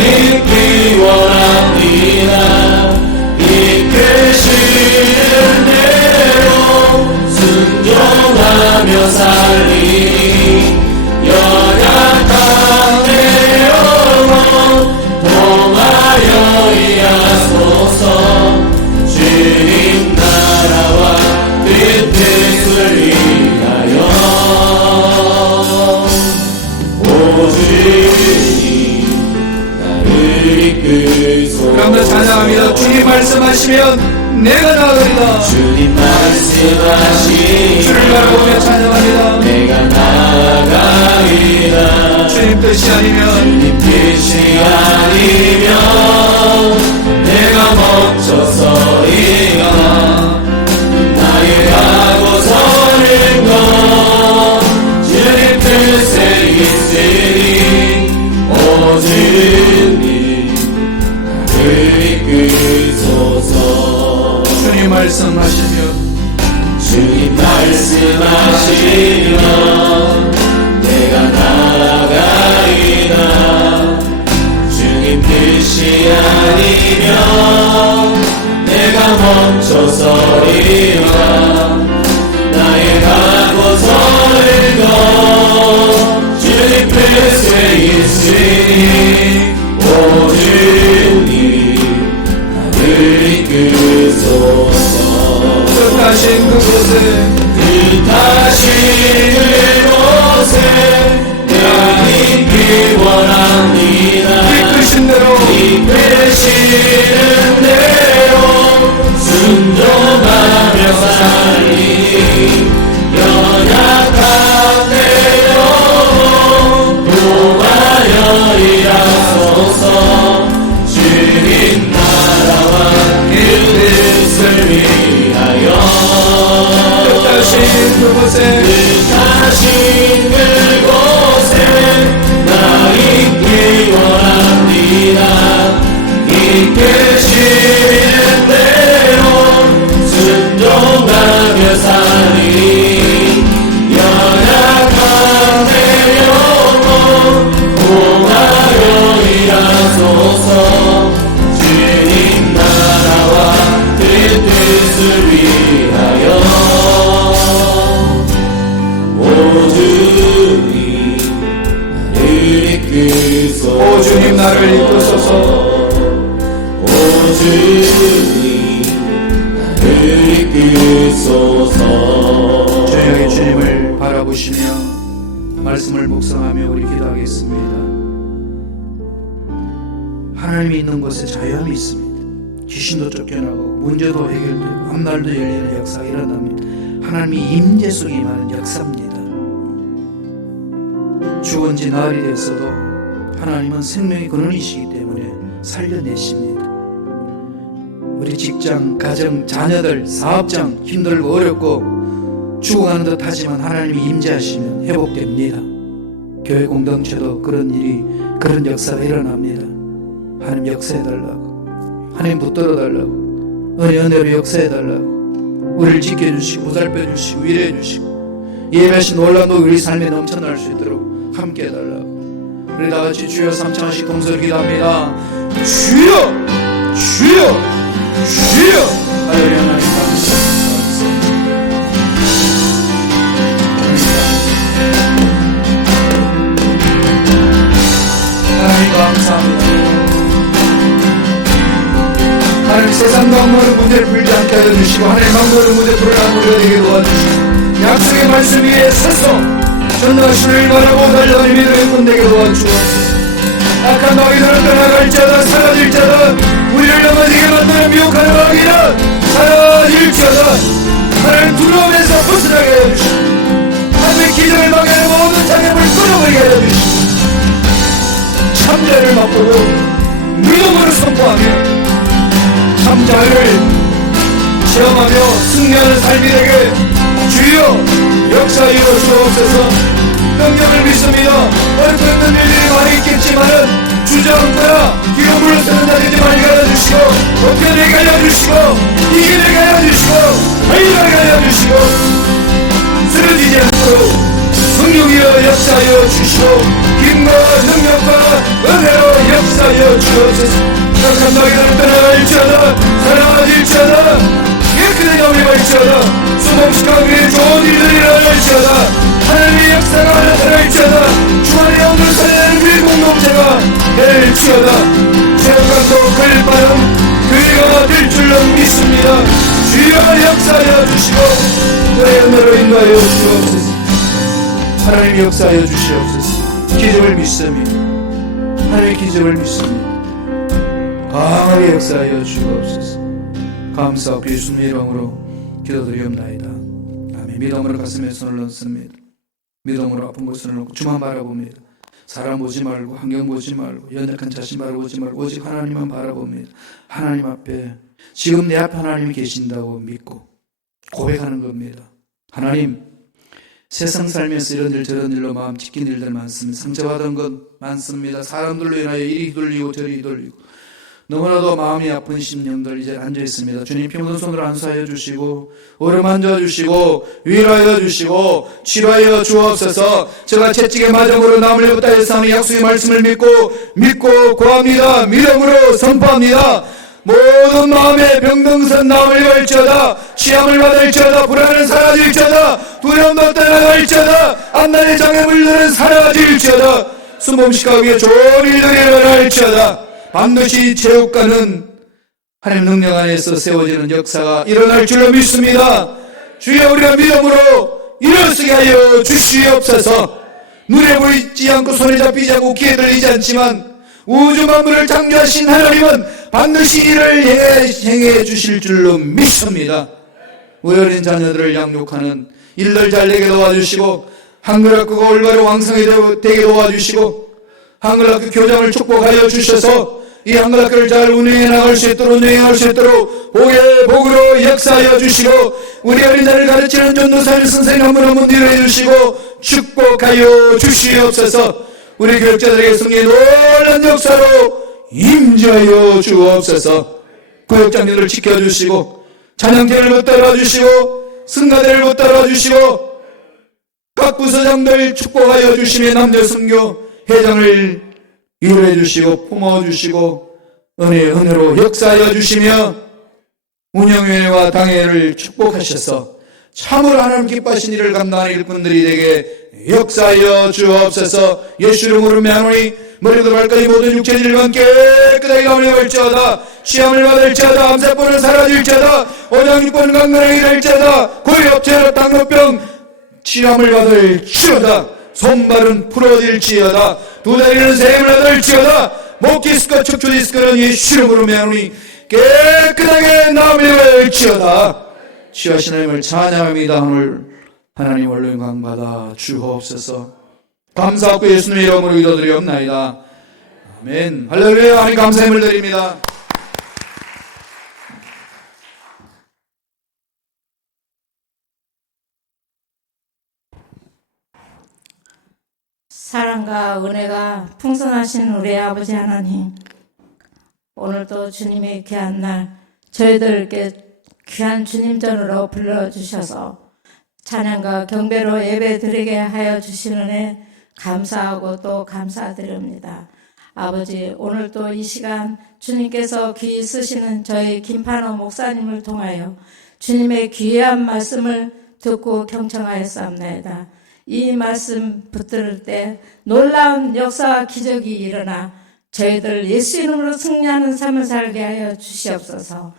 있기 원합니다 이끄시는 대로 순종하며 살리 연약한 내 영혼 동하여 일하소서 주님 나라와 그 뜻을 위하여 오 주님 나를 이끄소서 그럼 더 찬양합니다. 주님 말씀하시면 내가 나가리다. 주님 말씀하시면 주를 바라보며 찬양합니다. 내가 나아가리라 주님 뜻이 아니면 주님 뜻이 아니면 내가 멈춰서리라 나의 가고 서는 것 주님 뜻에 있으니 오 주님 나를 이끄소서 주님 말씀하시면 주님 말씀하시면 내가 나아가리라 주님 뜻이 아니면 내가 멈춰서리라 나의 가고 서는 것 주님 뜻에 있으니 오 주님 나를 이끄소서 뜻하신 그곳에 뜻하신 그곳에 내가 있기 원합니다 이끄신 대로 이끄시는 대로 순종하며 살리 연약한 내 영혼 동하여 일하소서 주님 나라와 그 뜻을 위하여 뜻하신 그곳에 뜻하신 그곳에 나 있기 원합니다 이끄시는 대로 순종하며 살리 연약한 내 영혼 동하여 일하소서 주님 나라와 그 뜻을 위하여 오 주님 나를 이끄소서 오 주님 나를 이끄소서 오 주님 나를 이끄소서 저녁에 주님을 바라보시며 말씀을 묵상하며 우리 기도하겠습니다. 하나님이 있는 곳에 자유함이 있습니다. 귀신도 쫓겨나고 문제도 해결되고 앞날도 열리는 역사가 일어납니다. 하나님이 임재 속에 임하는 역사입니다. 죽은 지 나흘이 됐어도 하나님은 생명의 근원이시기 때문에 살려내십니다. 우리 직장, 가정, 자녀들, 사업장 힘들고 어렵고 죽어가는 듯 하지만 하나님이 임재하시면 회복됩니다. 교회 공동체도 그런 일이, 그런 역사가 일어납니다. 하나님 역사해달라고, 하나님 붙들어달라고, 은혜로 역사해달라고, 우리를 지켜주시고 보살펴주시고 위로해주시고 예배하신 놀라운 우리 삶에 넘쳐날 수 있도록 함께해달라고. 우리 다같이 주여 3청하씩 동서를 기도합니다. 주여! 주여! 주여! 할렐루야. 하나님 감사합니다. 하나님 세상 방법으로 문제를 풀지 않게 하여 주시고 하나님 방법으로 문제 풀어나는 우리가 되게 도와주시고 약속의 말씀 위에 서서 전능하심을 바라고 달려가는 믿음의 꾼되게 도와주옵소서. 악한 마귀들은 떠나갈지어다 사라질지어다 우리를 넘어지게 만드는 미혹하는 마귀는 사라질지어다. 하나님 두려움에서 벗어나게 하여 주시고 하나님의 기적을 막아내는 모든 장애물을 끊어버리게 하여 주시고 참자를 맛보고 믿음으로 선포하며 참자를 체험하며 승리하는 삶이 되게 주여 역사하여 주옵소서. 능력을 믿습니다. 어렵고 힘든 일들이 많이 있겠지만은 주저앉거나 뒤로 물러서는 자들이 많이 가려주시고 어깨되게 하여주시고 이기되게 하여주시고 회의하게 하여주시고 쓰러지지 않도록 성령이여 역사하여 주시고 힘과 능력과 은혜로 역사하여 주옵소서. 악한 마귀들은 떠나갈지어다 사랑하질지어다 깨끗하게 나오리갈지어다 수범식과 위에 좋은 일들이 일어날지어다 하나님의 역사가 나타날지어다 주안의 영을 살리는 그 공동체가 될지어다 체험감도 글바른 교회가 될 줄로 믿습니다. 주여 역사하여 주시고 너의 은혜로 인도하여 주옵소서. 하나님 역사하여 주시옵소서. 기적을 믿습니다. 하나님의 기적을 믿습니다. 강하게 역사하여 주옵소서. 감사하고 예수님의 이름으로 기도드리옵나이다. 아멘. 믿음으로 가슴에 손을 얹습니다. 믿음으로 아픈 곳을 놓고 주만 바라봅니다. 사람 보지 말고 환경 보지 말고 연약한 자신 바라보지 말고 오직 하나님만 바라봅니다. 하나님 앞에 지금 내 앞에 하나님이 계신다고 믿고 고백하는 겁니다. 하나님, 세상 살면서 이런 일 저런 일로 마음 찢긴 일들 많습니다. 상처받은 것 많습니다. 사람들로 인하여 이리 돌리고 저리 돌리고 너무나도 마음이 아픈 심령들 이제 앉아있습니다. 주님 평등 손으로 안수하여 주시고 어루만져 주시고 위로하여 주시고 치료하여 주옵소서. 제가 채찍의 마정으로 남을 입었다 해서 하는 약속의 말씀을 믿고 구합니다. 믿음으로 선포합니다. 모든 마음의 병등선 남을 갈지어다 취함을 받을지어다 불안은 사라질지어다 두려움도 떠나갈지어다 앞날의 장애물들은 사라질지어다 순범식과 위에 좋은 일들이 일어날지어다. 반드시 제국가는 하나님 능력 안에서 세워지는 역사가 일어날 줄로 믿습니다. 주여 우리가 믿음으로 일어서게 하여 주시옵소서. 눈에 보이지 않고 손에 잡히지 않고 귀에 들리지 않지만 우주 만물을 창조하신 하나님은 반드시 이를 행해 주실 줄로 믿습니다. 우리 어린 자녀들을 양육하는 일들 잘 되게 도와주시고 한글학교가 올바로 왕성히 되게 도와주시고 한글학교 교장을 축복하여 주셔서 이 한글학교를 잘 운영해 나갈 수 있도록 복의 복으로 역사하여 주시고 우리 어린이를 가르치는 전도사님 선생님 한 분 한 분 위로해 주시고 축복하여 주시옵소서. 우리 교육자들에게 성령의 놀라운 역사로 임재하여 주옵소서. 구역장님들을 지켜주시고 찬양팀을 붙들어 주시고 승가대를 붙들어 주시고 각 부서장들 축복하여 주시며 남녀선교 회장을 위로해 주시고 품어주시고 은혜로 역사하여 주시며 운영위원회와 당회를 축복하셔서 참으로 하나님 기뻐하신 일을 감당하는 일꾼들이 되게 역사하여 주옵소서. 예수 이름으로 명하노니 머리부터 발까지 모든 육체 질병 깨끗하게 가물려갈지어다 시험을 받을지어다 암세포는 사라질지어다 오장육권 강건하게 될지어다 고혈압 당뇨병 치료함을 받을지어다 손발은 풀어질지어다 두 다리는 세임을 얻을지어다 목 디스크 척추 디스크는 예수 이름으로 명하노니 깨끗하게 나음을지어다. 주하신 하나님을 찬양합니다. 오늘 하나님 원로 영광 받아 주옵소서. 감사하고 예수님의 이름으로 기도드리옵나이다. 아멘. 할렐루야. 하나님 감사의 힘을 드립니다. 사랑과 은혜가 풍성하신 우리 아버지 하나님, 오늘도 주님의 귀한 날 저희들께 귀한 주님 전으로 불러주셔서 찬양과 경배로 예배 드리게 하여 주시는 은혜 감사하고 또 감사드립니다. 아버지, 오늘도 이 시간 주님께서 귀 쓰시는 저희 김판호 목사님을 통하여 주님의 귀한 말씀을 듣고 경청하였사옵나이다. 이 말씀 붙들을 때 놀라운 역사와 기적이 일어나 저희들 예수 이름으로 승리하는 삶을 살게 하여 주시옵소서.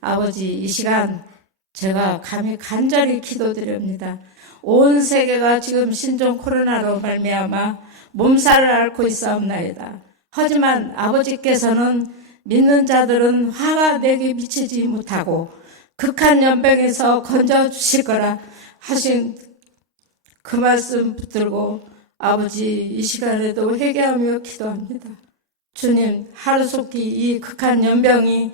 아버지, 이 시간 제가 감히 간절히 기도드립니다. 온 세계가 지금 신종 코로나로 말미암아 몸살을 앓고 있사옵나이다. 하지만 아버지께서는 믿는 자들은 화가 내게 미치지 못하고 극한 연병에서 건져 주실 거라 하신 그 말씀 붙들고 아버지 이 시간에도 회개하며 기도합니다. 주님, 하루속히 이 극한 연병이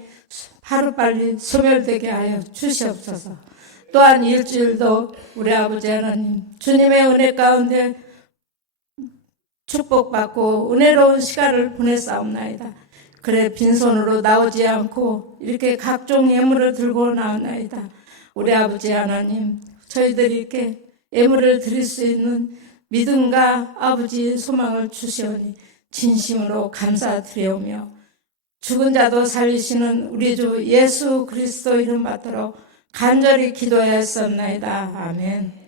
하루빨리 소멸되게 하여 주시옵소서. 또한 일주일도 우리 아버지 하나님 주님의 은혜 가운데 축복받고 은혜로운 시간을 보냈사옵나이다. 그래 빈손으로 나오지 않고 이렇게 각종 예물을 들고 나오나이다. 우리 아버지 하나님, 저희들이 이렇게 예물을 드릴 수 있는 믿음과 아버지의 소망을 주시오니 진심으로 감사드리오며 죽은 자도 살리시는 우리 주 예수 그리스도 이름 받들어 간절히 기도하였사옵나이다. 아멘.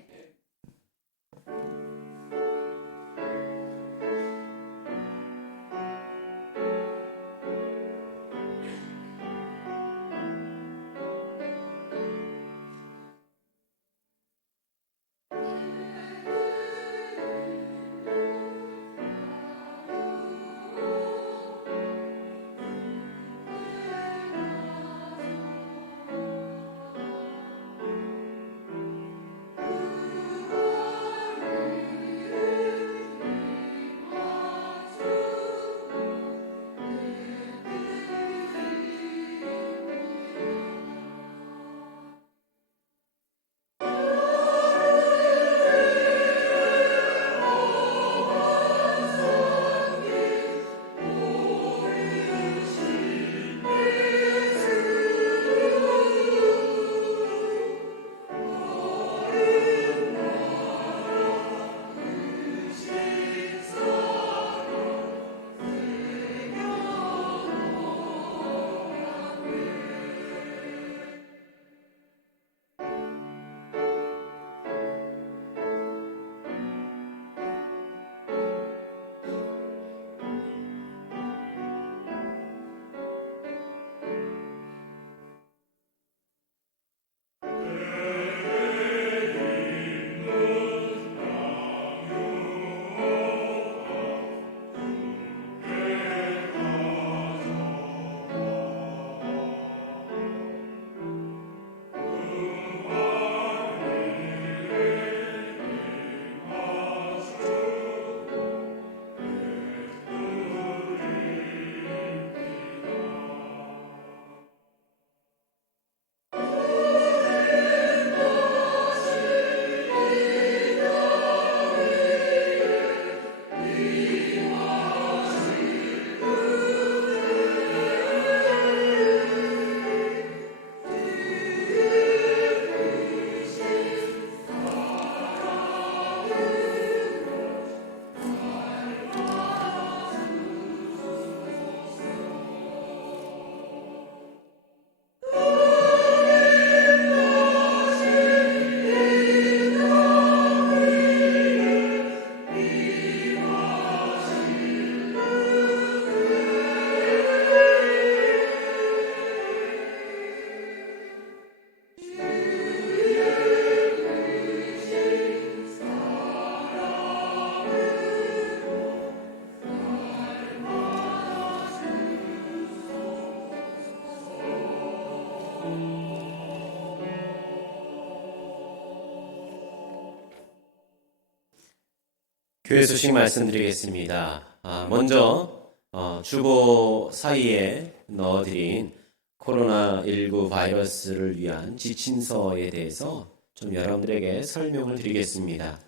교회 소식 말씀드리겠습니다. 먼저 주보 사이에 넣어드린 코로나19 바이러스를 위한 지침서에 대해서 좀 여러분들에게 설명을 드리겠습니다.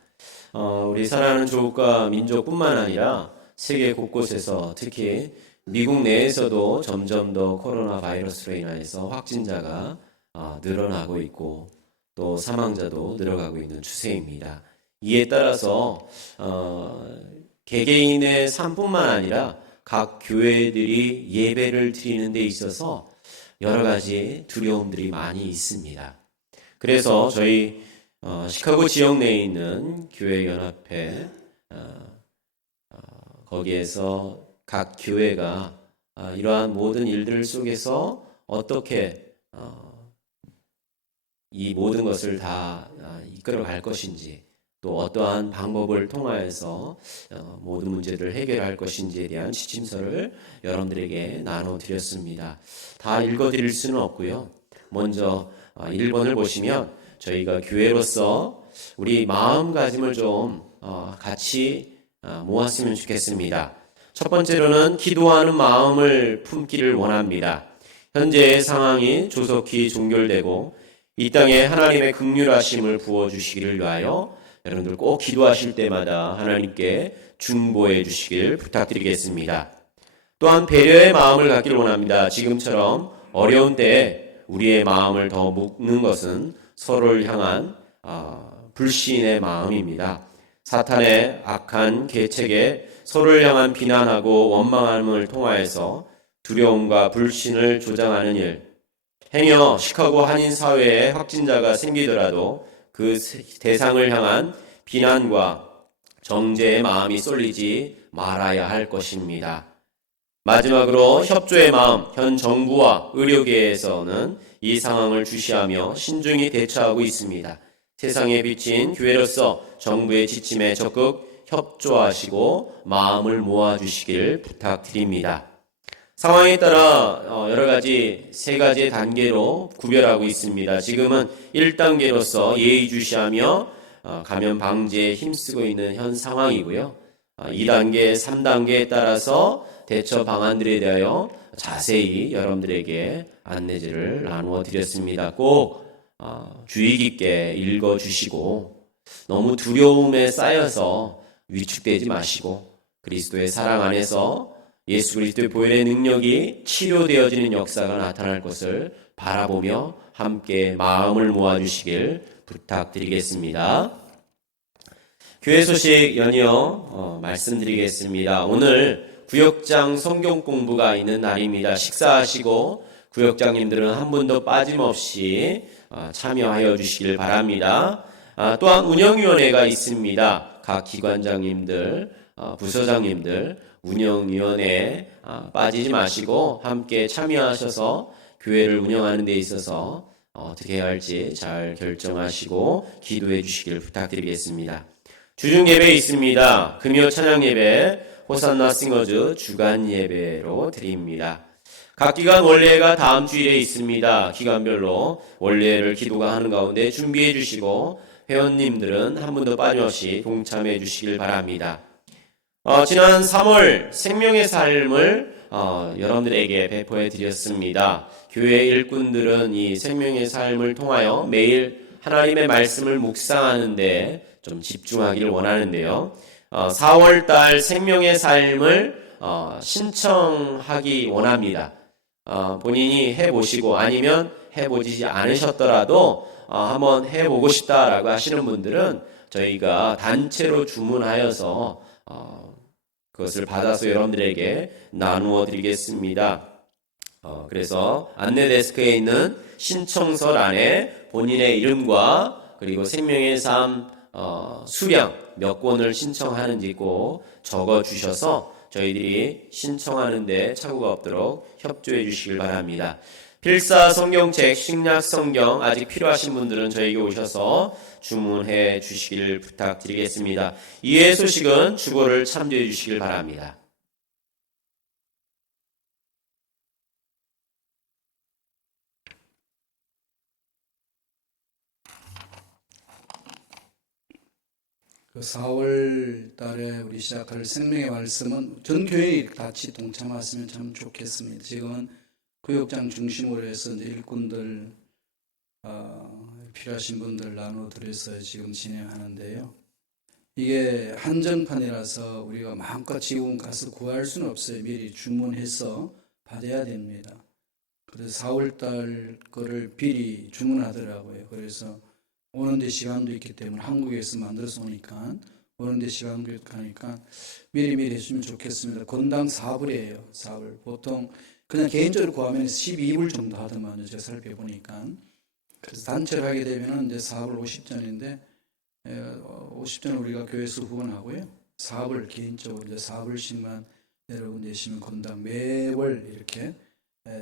우리 사랑하는 조국과 민족뿐만 아니라 세계 곳곳에서 특히 미국 내에서도 점점 더 코로나 바이러스로 인해서 확진자가 늘어나고 있고 또 사망자도 늘어가고 있는 추세입니다. 이에 따라서 개개인의 삶뿐만 아니라 각 교회들이 예배를 드리는 데 있어서 여러 가지 두려움들이 많이 있습니다. 그래서 저희 시카고 지역 내에 있는 교회연합회 거기에서 각 교회가 이러한 모든 일들 속에서 어떻게 이 모든 것을 다 이끌어 갈 것인지, 또 어떠한 방법을 통하여서 모든 문제를 해결할 것인지에 대한 지침서를 여러분들에게 나눠드렸습니다. 다 읽어드릴 수는 없고요. 먼저 1번을 보시면 저희가 교회로서 우리 마음가짐을 좀 같이 모았으면 좋겠습니다. 첫 번째로는 기도하는 마음을 품기를 원합니다. 현재의 상황이 조속히 종결되고 이 땅에 하나님의 긍휼하심을 부어주시기를 위하여 여러분들 꼭 기도하실 때마다 하나님께 중보해 주시길 부탁드리겠습니다. 또한 배려의 마음을 갖기를 원합니다. 지금처럼 어려운 때에 우리의 마음을 더 묶는 것은 서로를 향한 불신의 마음입니다. 사탄의 악한 계책에 서로를 향한 비난하고 원망함을 통하여서 두려움과 불신을 조장하는 일, 행여 시카고 한인 사회에 확진자가 생기더라도 그 대상을 향한 비난과 정죄의 마음이 쏠리지 말아야 할 것입니다. 마지막으로 협조의 마음, 현 정부와 의료계에서는 이 상황을 주시하며 신중히 대처하고 있습니다. 세상에 비친 교회로서 정부의 지침에 적극 협조하시고 마음을 모아주시길 부탁드립니다. 상황에 따라 여러 가지 세 가지의 단계로 구별하고 있습니다. 지금은 1단계로서 예의주시하며 감염 방지에 힘쓰고 있는 현 상황이고요. 2단계, 3단계에 따라서 대처 방안들에 대하여 자세히 여러분들에게 안내지를 나누어 드렸습니다. 꼭 주의 깊게 읽어주시고 너무 두려움에 쌓여서 위축되지 마시고 그리스도의 사랑 안에서 예수 그리스도의 보혈의 능력이 치료되어지는 역사가 나타날 것을 바라보며 함께 마음을 모아주시길 부탁드리겠습니다. 교회 소식 연이어 말씀드리겠습니다. 오늘 구역장 성경 공부가 있는 날입니다. 식사하시고 구역장님들은 한 분도 빠짐없이 참여하여 주시길 바랍니다. 또한 운영위원회가 있습니다. 각 기관장님들, 부서장님들 운영위원회에 빠지지 마시고 함께 참여하셔서 교회를 운영하는 데 있어서 어떻게 해야 할지 잘 결정하시고 기도해 주시길 부탁드리겠습니다. 주중 예배 있습니다. 금요 찬양 예배, 호산나 싱어즈 주간 예배로 드립니다. 각 기관 원례가 다음 주일에 있습니다. 기관별로 원례를 기도가 하는 가운데 준비해 주시고 회원님들은 한 분도 빠짐없이 동참해 주시길 바랍니다. 지난 3월 생명의 삶을 여러분들에게 배포해 드렸습니다. 교회 일꾼들은 이 생명의 삶을 통하여 매일 하나님의 말씀을 묵상하는데 좀 집중하기를 원하는데요. 4월달 생명의 삶을 신청하기 원합니다. 본인이 해보시고 아니면 해보지 않으셨더라도 한번 해보고 싶다라고 하시는 분들은 저희가 단체로 주문하여서 그것을 받아서 여러분들에게 나누어 드리겠습니다. 그래서 안내 데스크에 있는 신청서 안에 본인의 이름과 그리고 생명의 삶 수량 몇 권을 신청하는지 꼭 적어 주셔서 저희들이 신청하는데 착오가 없도록 협조해 주시길 바랍니다. 필사 성경책, 식약 성경 아직 필요하신 분들은 저에게 오셔서 주문해 주시길 부탁드리겠습니다. 이외의 소식은 주보를 참조해 주시길 바랍니다. 그 4월 달에 우리 시작할 생명의 말씀은 전 교회에 같이 동참하시면 참 좋겠습니다. 지금은 구역장 중심으로 해서 이제 일꾼들 필요하신 분들 나눠드려서 지금 진행하는데요. 이게 한정판이라서 우리가 마음껏 지금 가서 구할 수는 없어요. 미리 주문해서 받아야 됩니다. 그래서 4월달 거를 미리 주문하더라고요. 그래서 오는데 시간도 있기 때문에 한국에서 만들어서 오니까 오는데 시간도 있으니까 미리 해주시면 좋겠습니다. 건당 4불이에요. 4불. 보통 그냥 개인적으로 구하면 12불 정도 하더만요. 제가 살펴보니까. 그래서 단체를 하게 되면 이제 4불 50전인데 50전 우리가 교회에서 후원하고요. 4불 개인적으로 이제 4불씩만 여러분 내시면 건당 매월 이렇게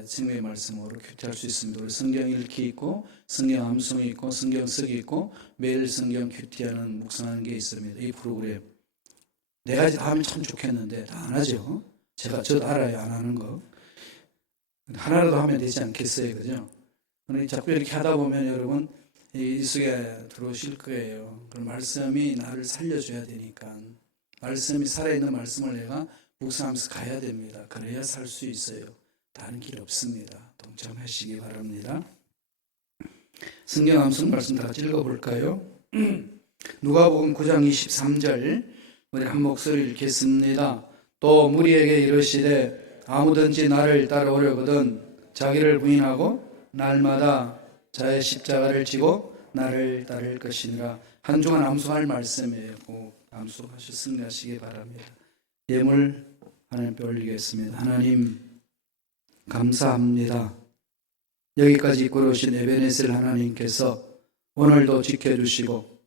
생명의 말씀으로 큐티할 수 있습니다. 우리 성경 읽기 있고 성경 암송이 있고 성경 쓰기 있고 매일 성경 큐티하는 묵상하는 게 있습니다. 이 프로그램 네 가지 다 하면 참 좋겠는데 다 안 하죠. 저도 알아요. 안 하는 거. 하나라도 하면 되지 않겠어요. 그죠? 자꾸 이렇게 하다 보면 여러분 이 속에 들어오실 거예요. 그럼 말씀이 나를 살려줘야 되니까 말씀이 살아있는 말씀을 내가 묵상하면서 가야 됩니다. 그래야 살 수 있어요. 다른 길 없습니다. 동참하시기 바랍니다. 성경 암송 말씀 다 같이 읽어볼까요? 누가복음 9장 23절 우리 한 목소리 읽겠습니다. 또 무리에게 이르시되 아무든지 나를 따라오려거든 자기를 부인하고 날마다 자의 십자가를 지고 나를 따를 것이니라. 한 주간 암송할 말씀이에요. 꼭 암송하셔 승리하시기 바랍니다. 예물 하나님께 올리겠습니다. 하나님 감사합니다. 여기까지 이끌어오신 에베네셀 하나님께서 오늘도 지켜주시고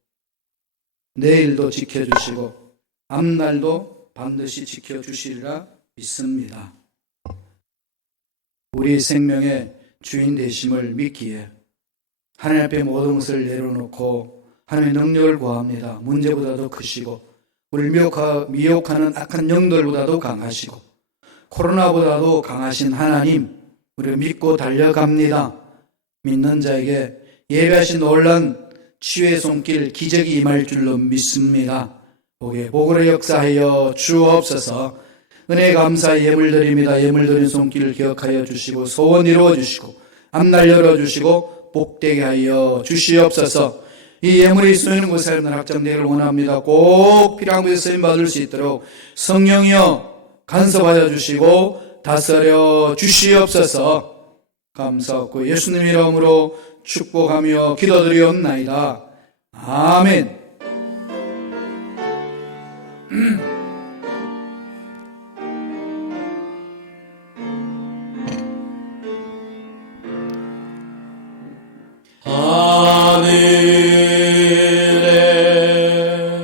내일도 지켜주시고 앞날도 반드시 지켜주시리라 믿습니다. 우리 생명의 주인 되심을 믿기에 하나님 앞에 모든 것을 내려놓고 하나님의 능력을 구합니다. 문제보다도 크시고 우리를 미혹하는 악한 영들보다도 강하시고 코로나보다도 강하신 하나님 우리를 믿고 달려갑니다. 믿는 자에게 예배하신 놀란 치유의 손길 기적이 임할 줄로 믿습니다. 복의 복으로 역사하여 주옵소서. 은혜 감사의 예물 드립니다. 예물 드린 손길을 기억하여 주시고 소원 이루어 주시고 앞날 열어 주시고 복되게 하여 주시옵소서. 이 예물이 쓰이는 곳에 낙점되기를 원합니다. 꼭 필요한 곳에 쓰임 받을 수 있도록 성령이여 간섭하여 주시고 다스려 주시옵소서. 감사하고 예수님 이름으로 축복하며 기도드리옵나이다. 아멘. 하늘에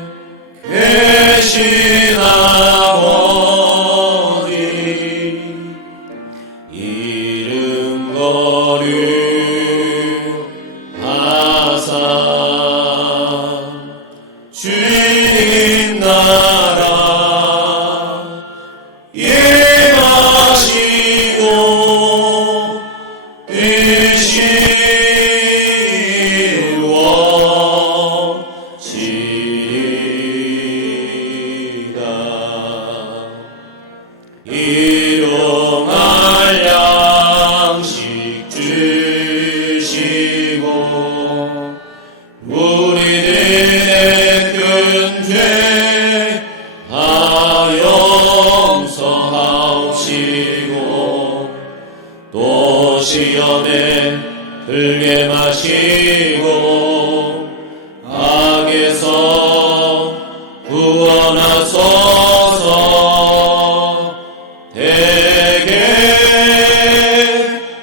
계신 아버지 이름 거룩하사 주님 나라 임하시고 뜻이 일용할 양식 주시고 우리들의 큰 죄 다 용서하옵시고 또 시험에 들게 마시고 악에서 구원하소서. 대개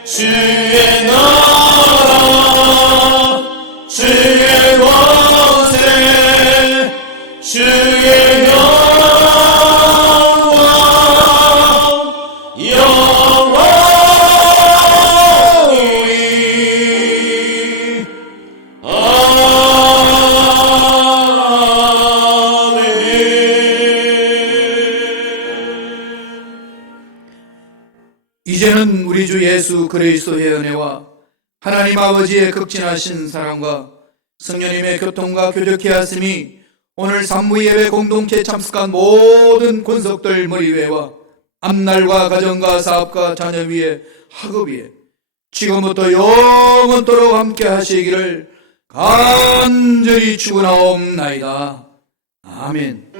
주의 나라 주의 권세 주의 영광 영원히 이제는 우리 주 예수 그리스도의 은혜와 하나님 아버지의 극진하신 사랑과 성령님의 교통과 교적케 하심이 오늘 산부 예배 공동체 참석한 모든 권속들 머리회와 앞날과 가정과 사업과 자녀 위에 학업 위에 지금부터 영원토록 함께 하시기를 간절히 축원하옵나이다. 아멘.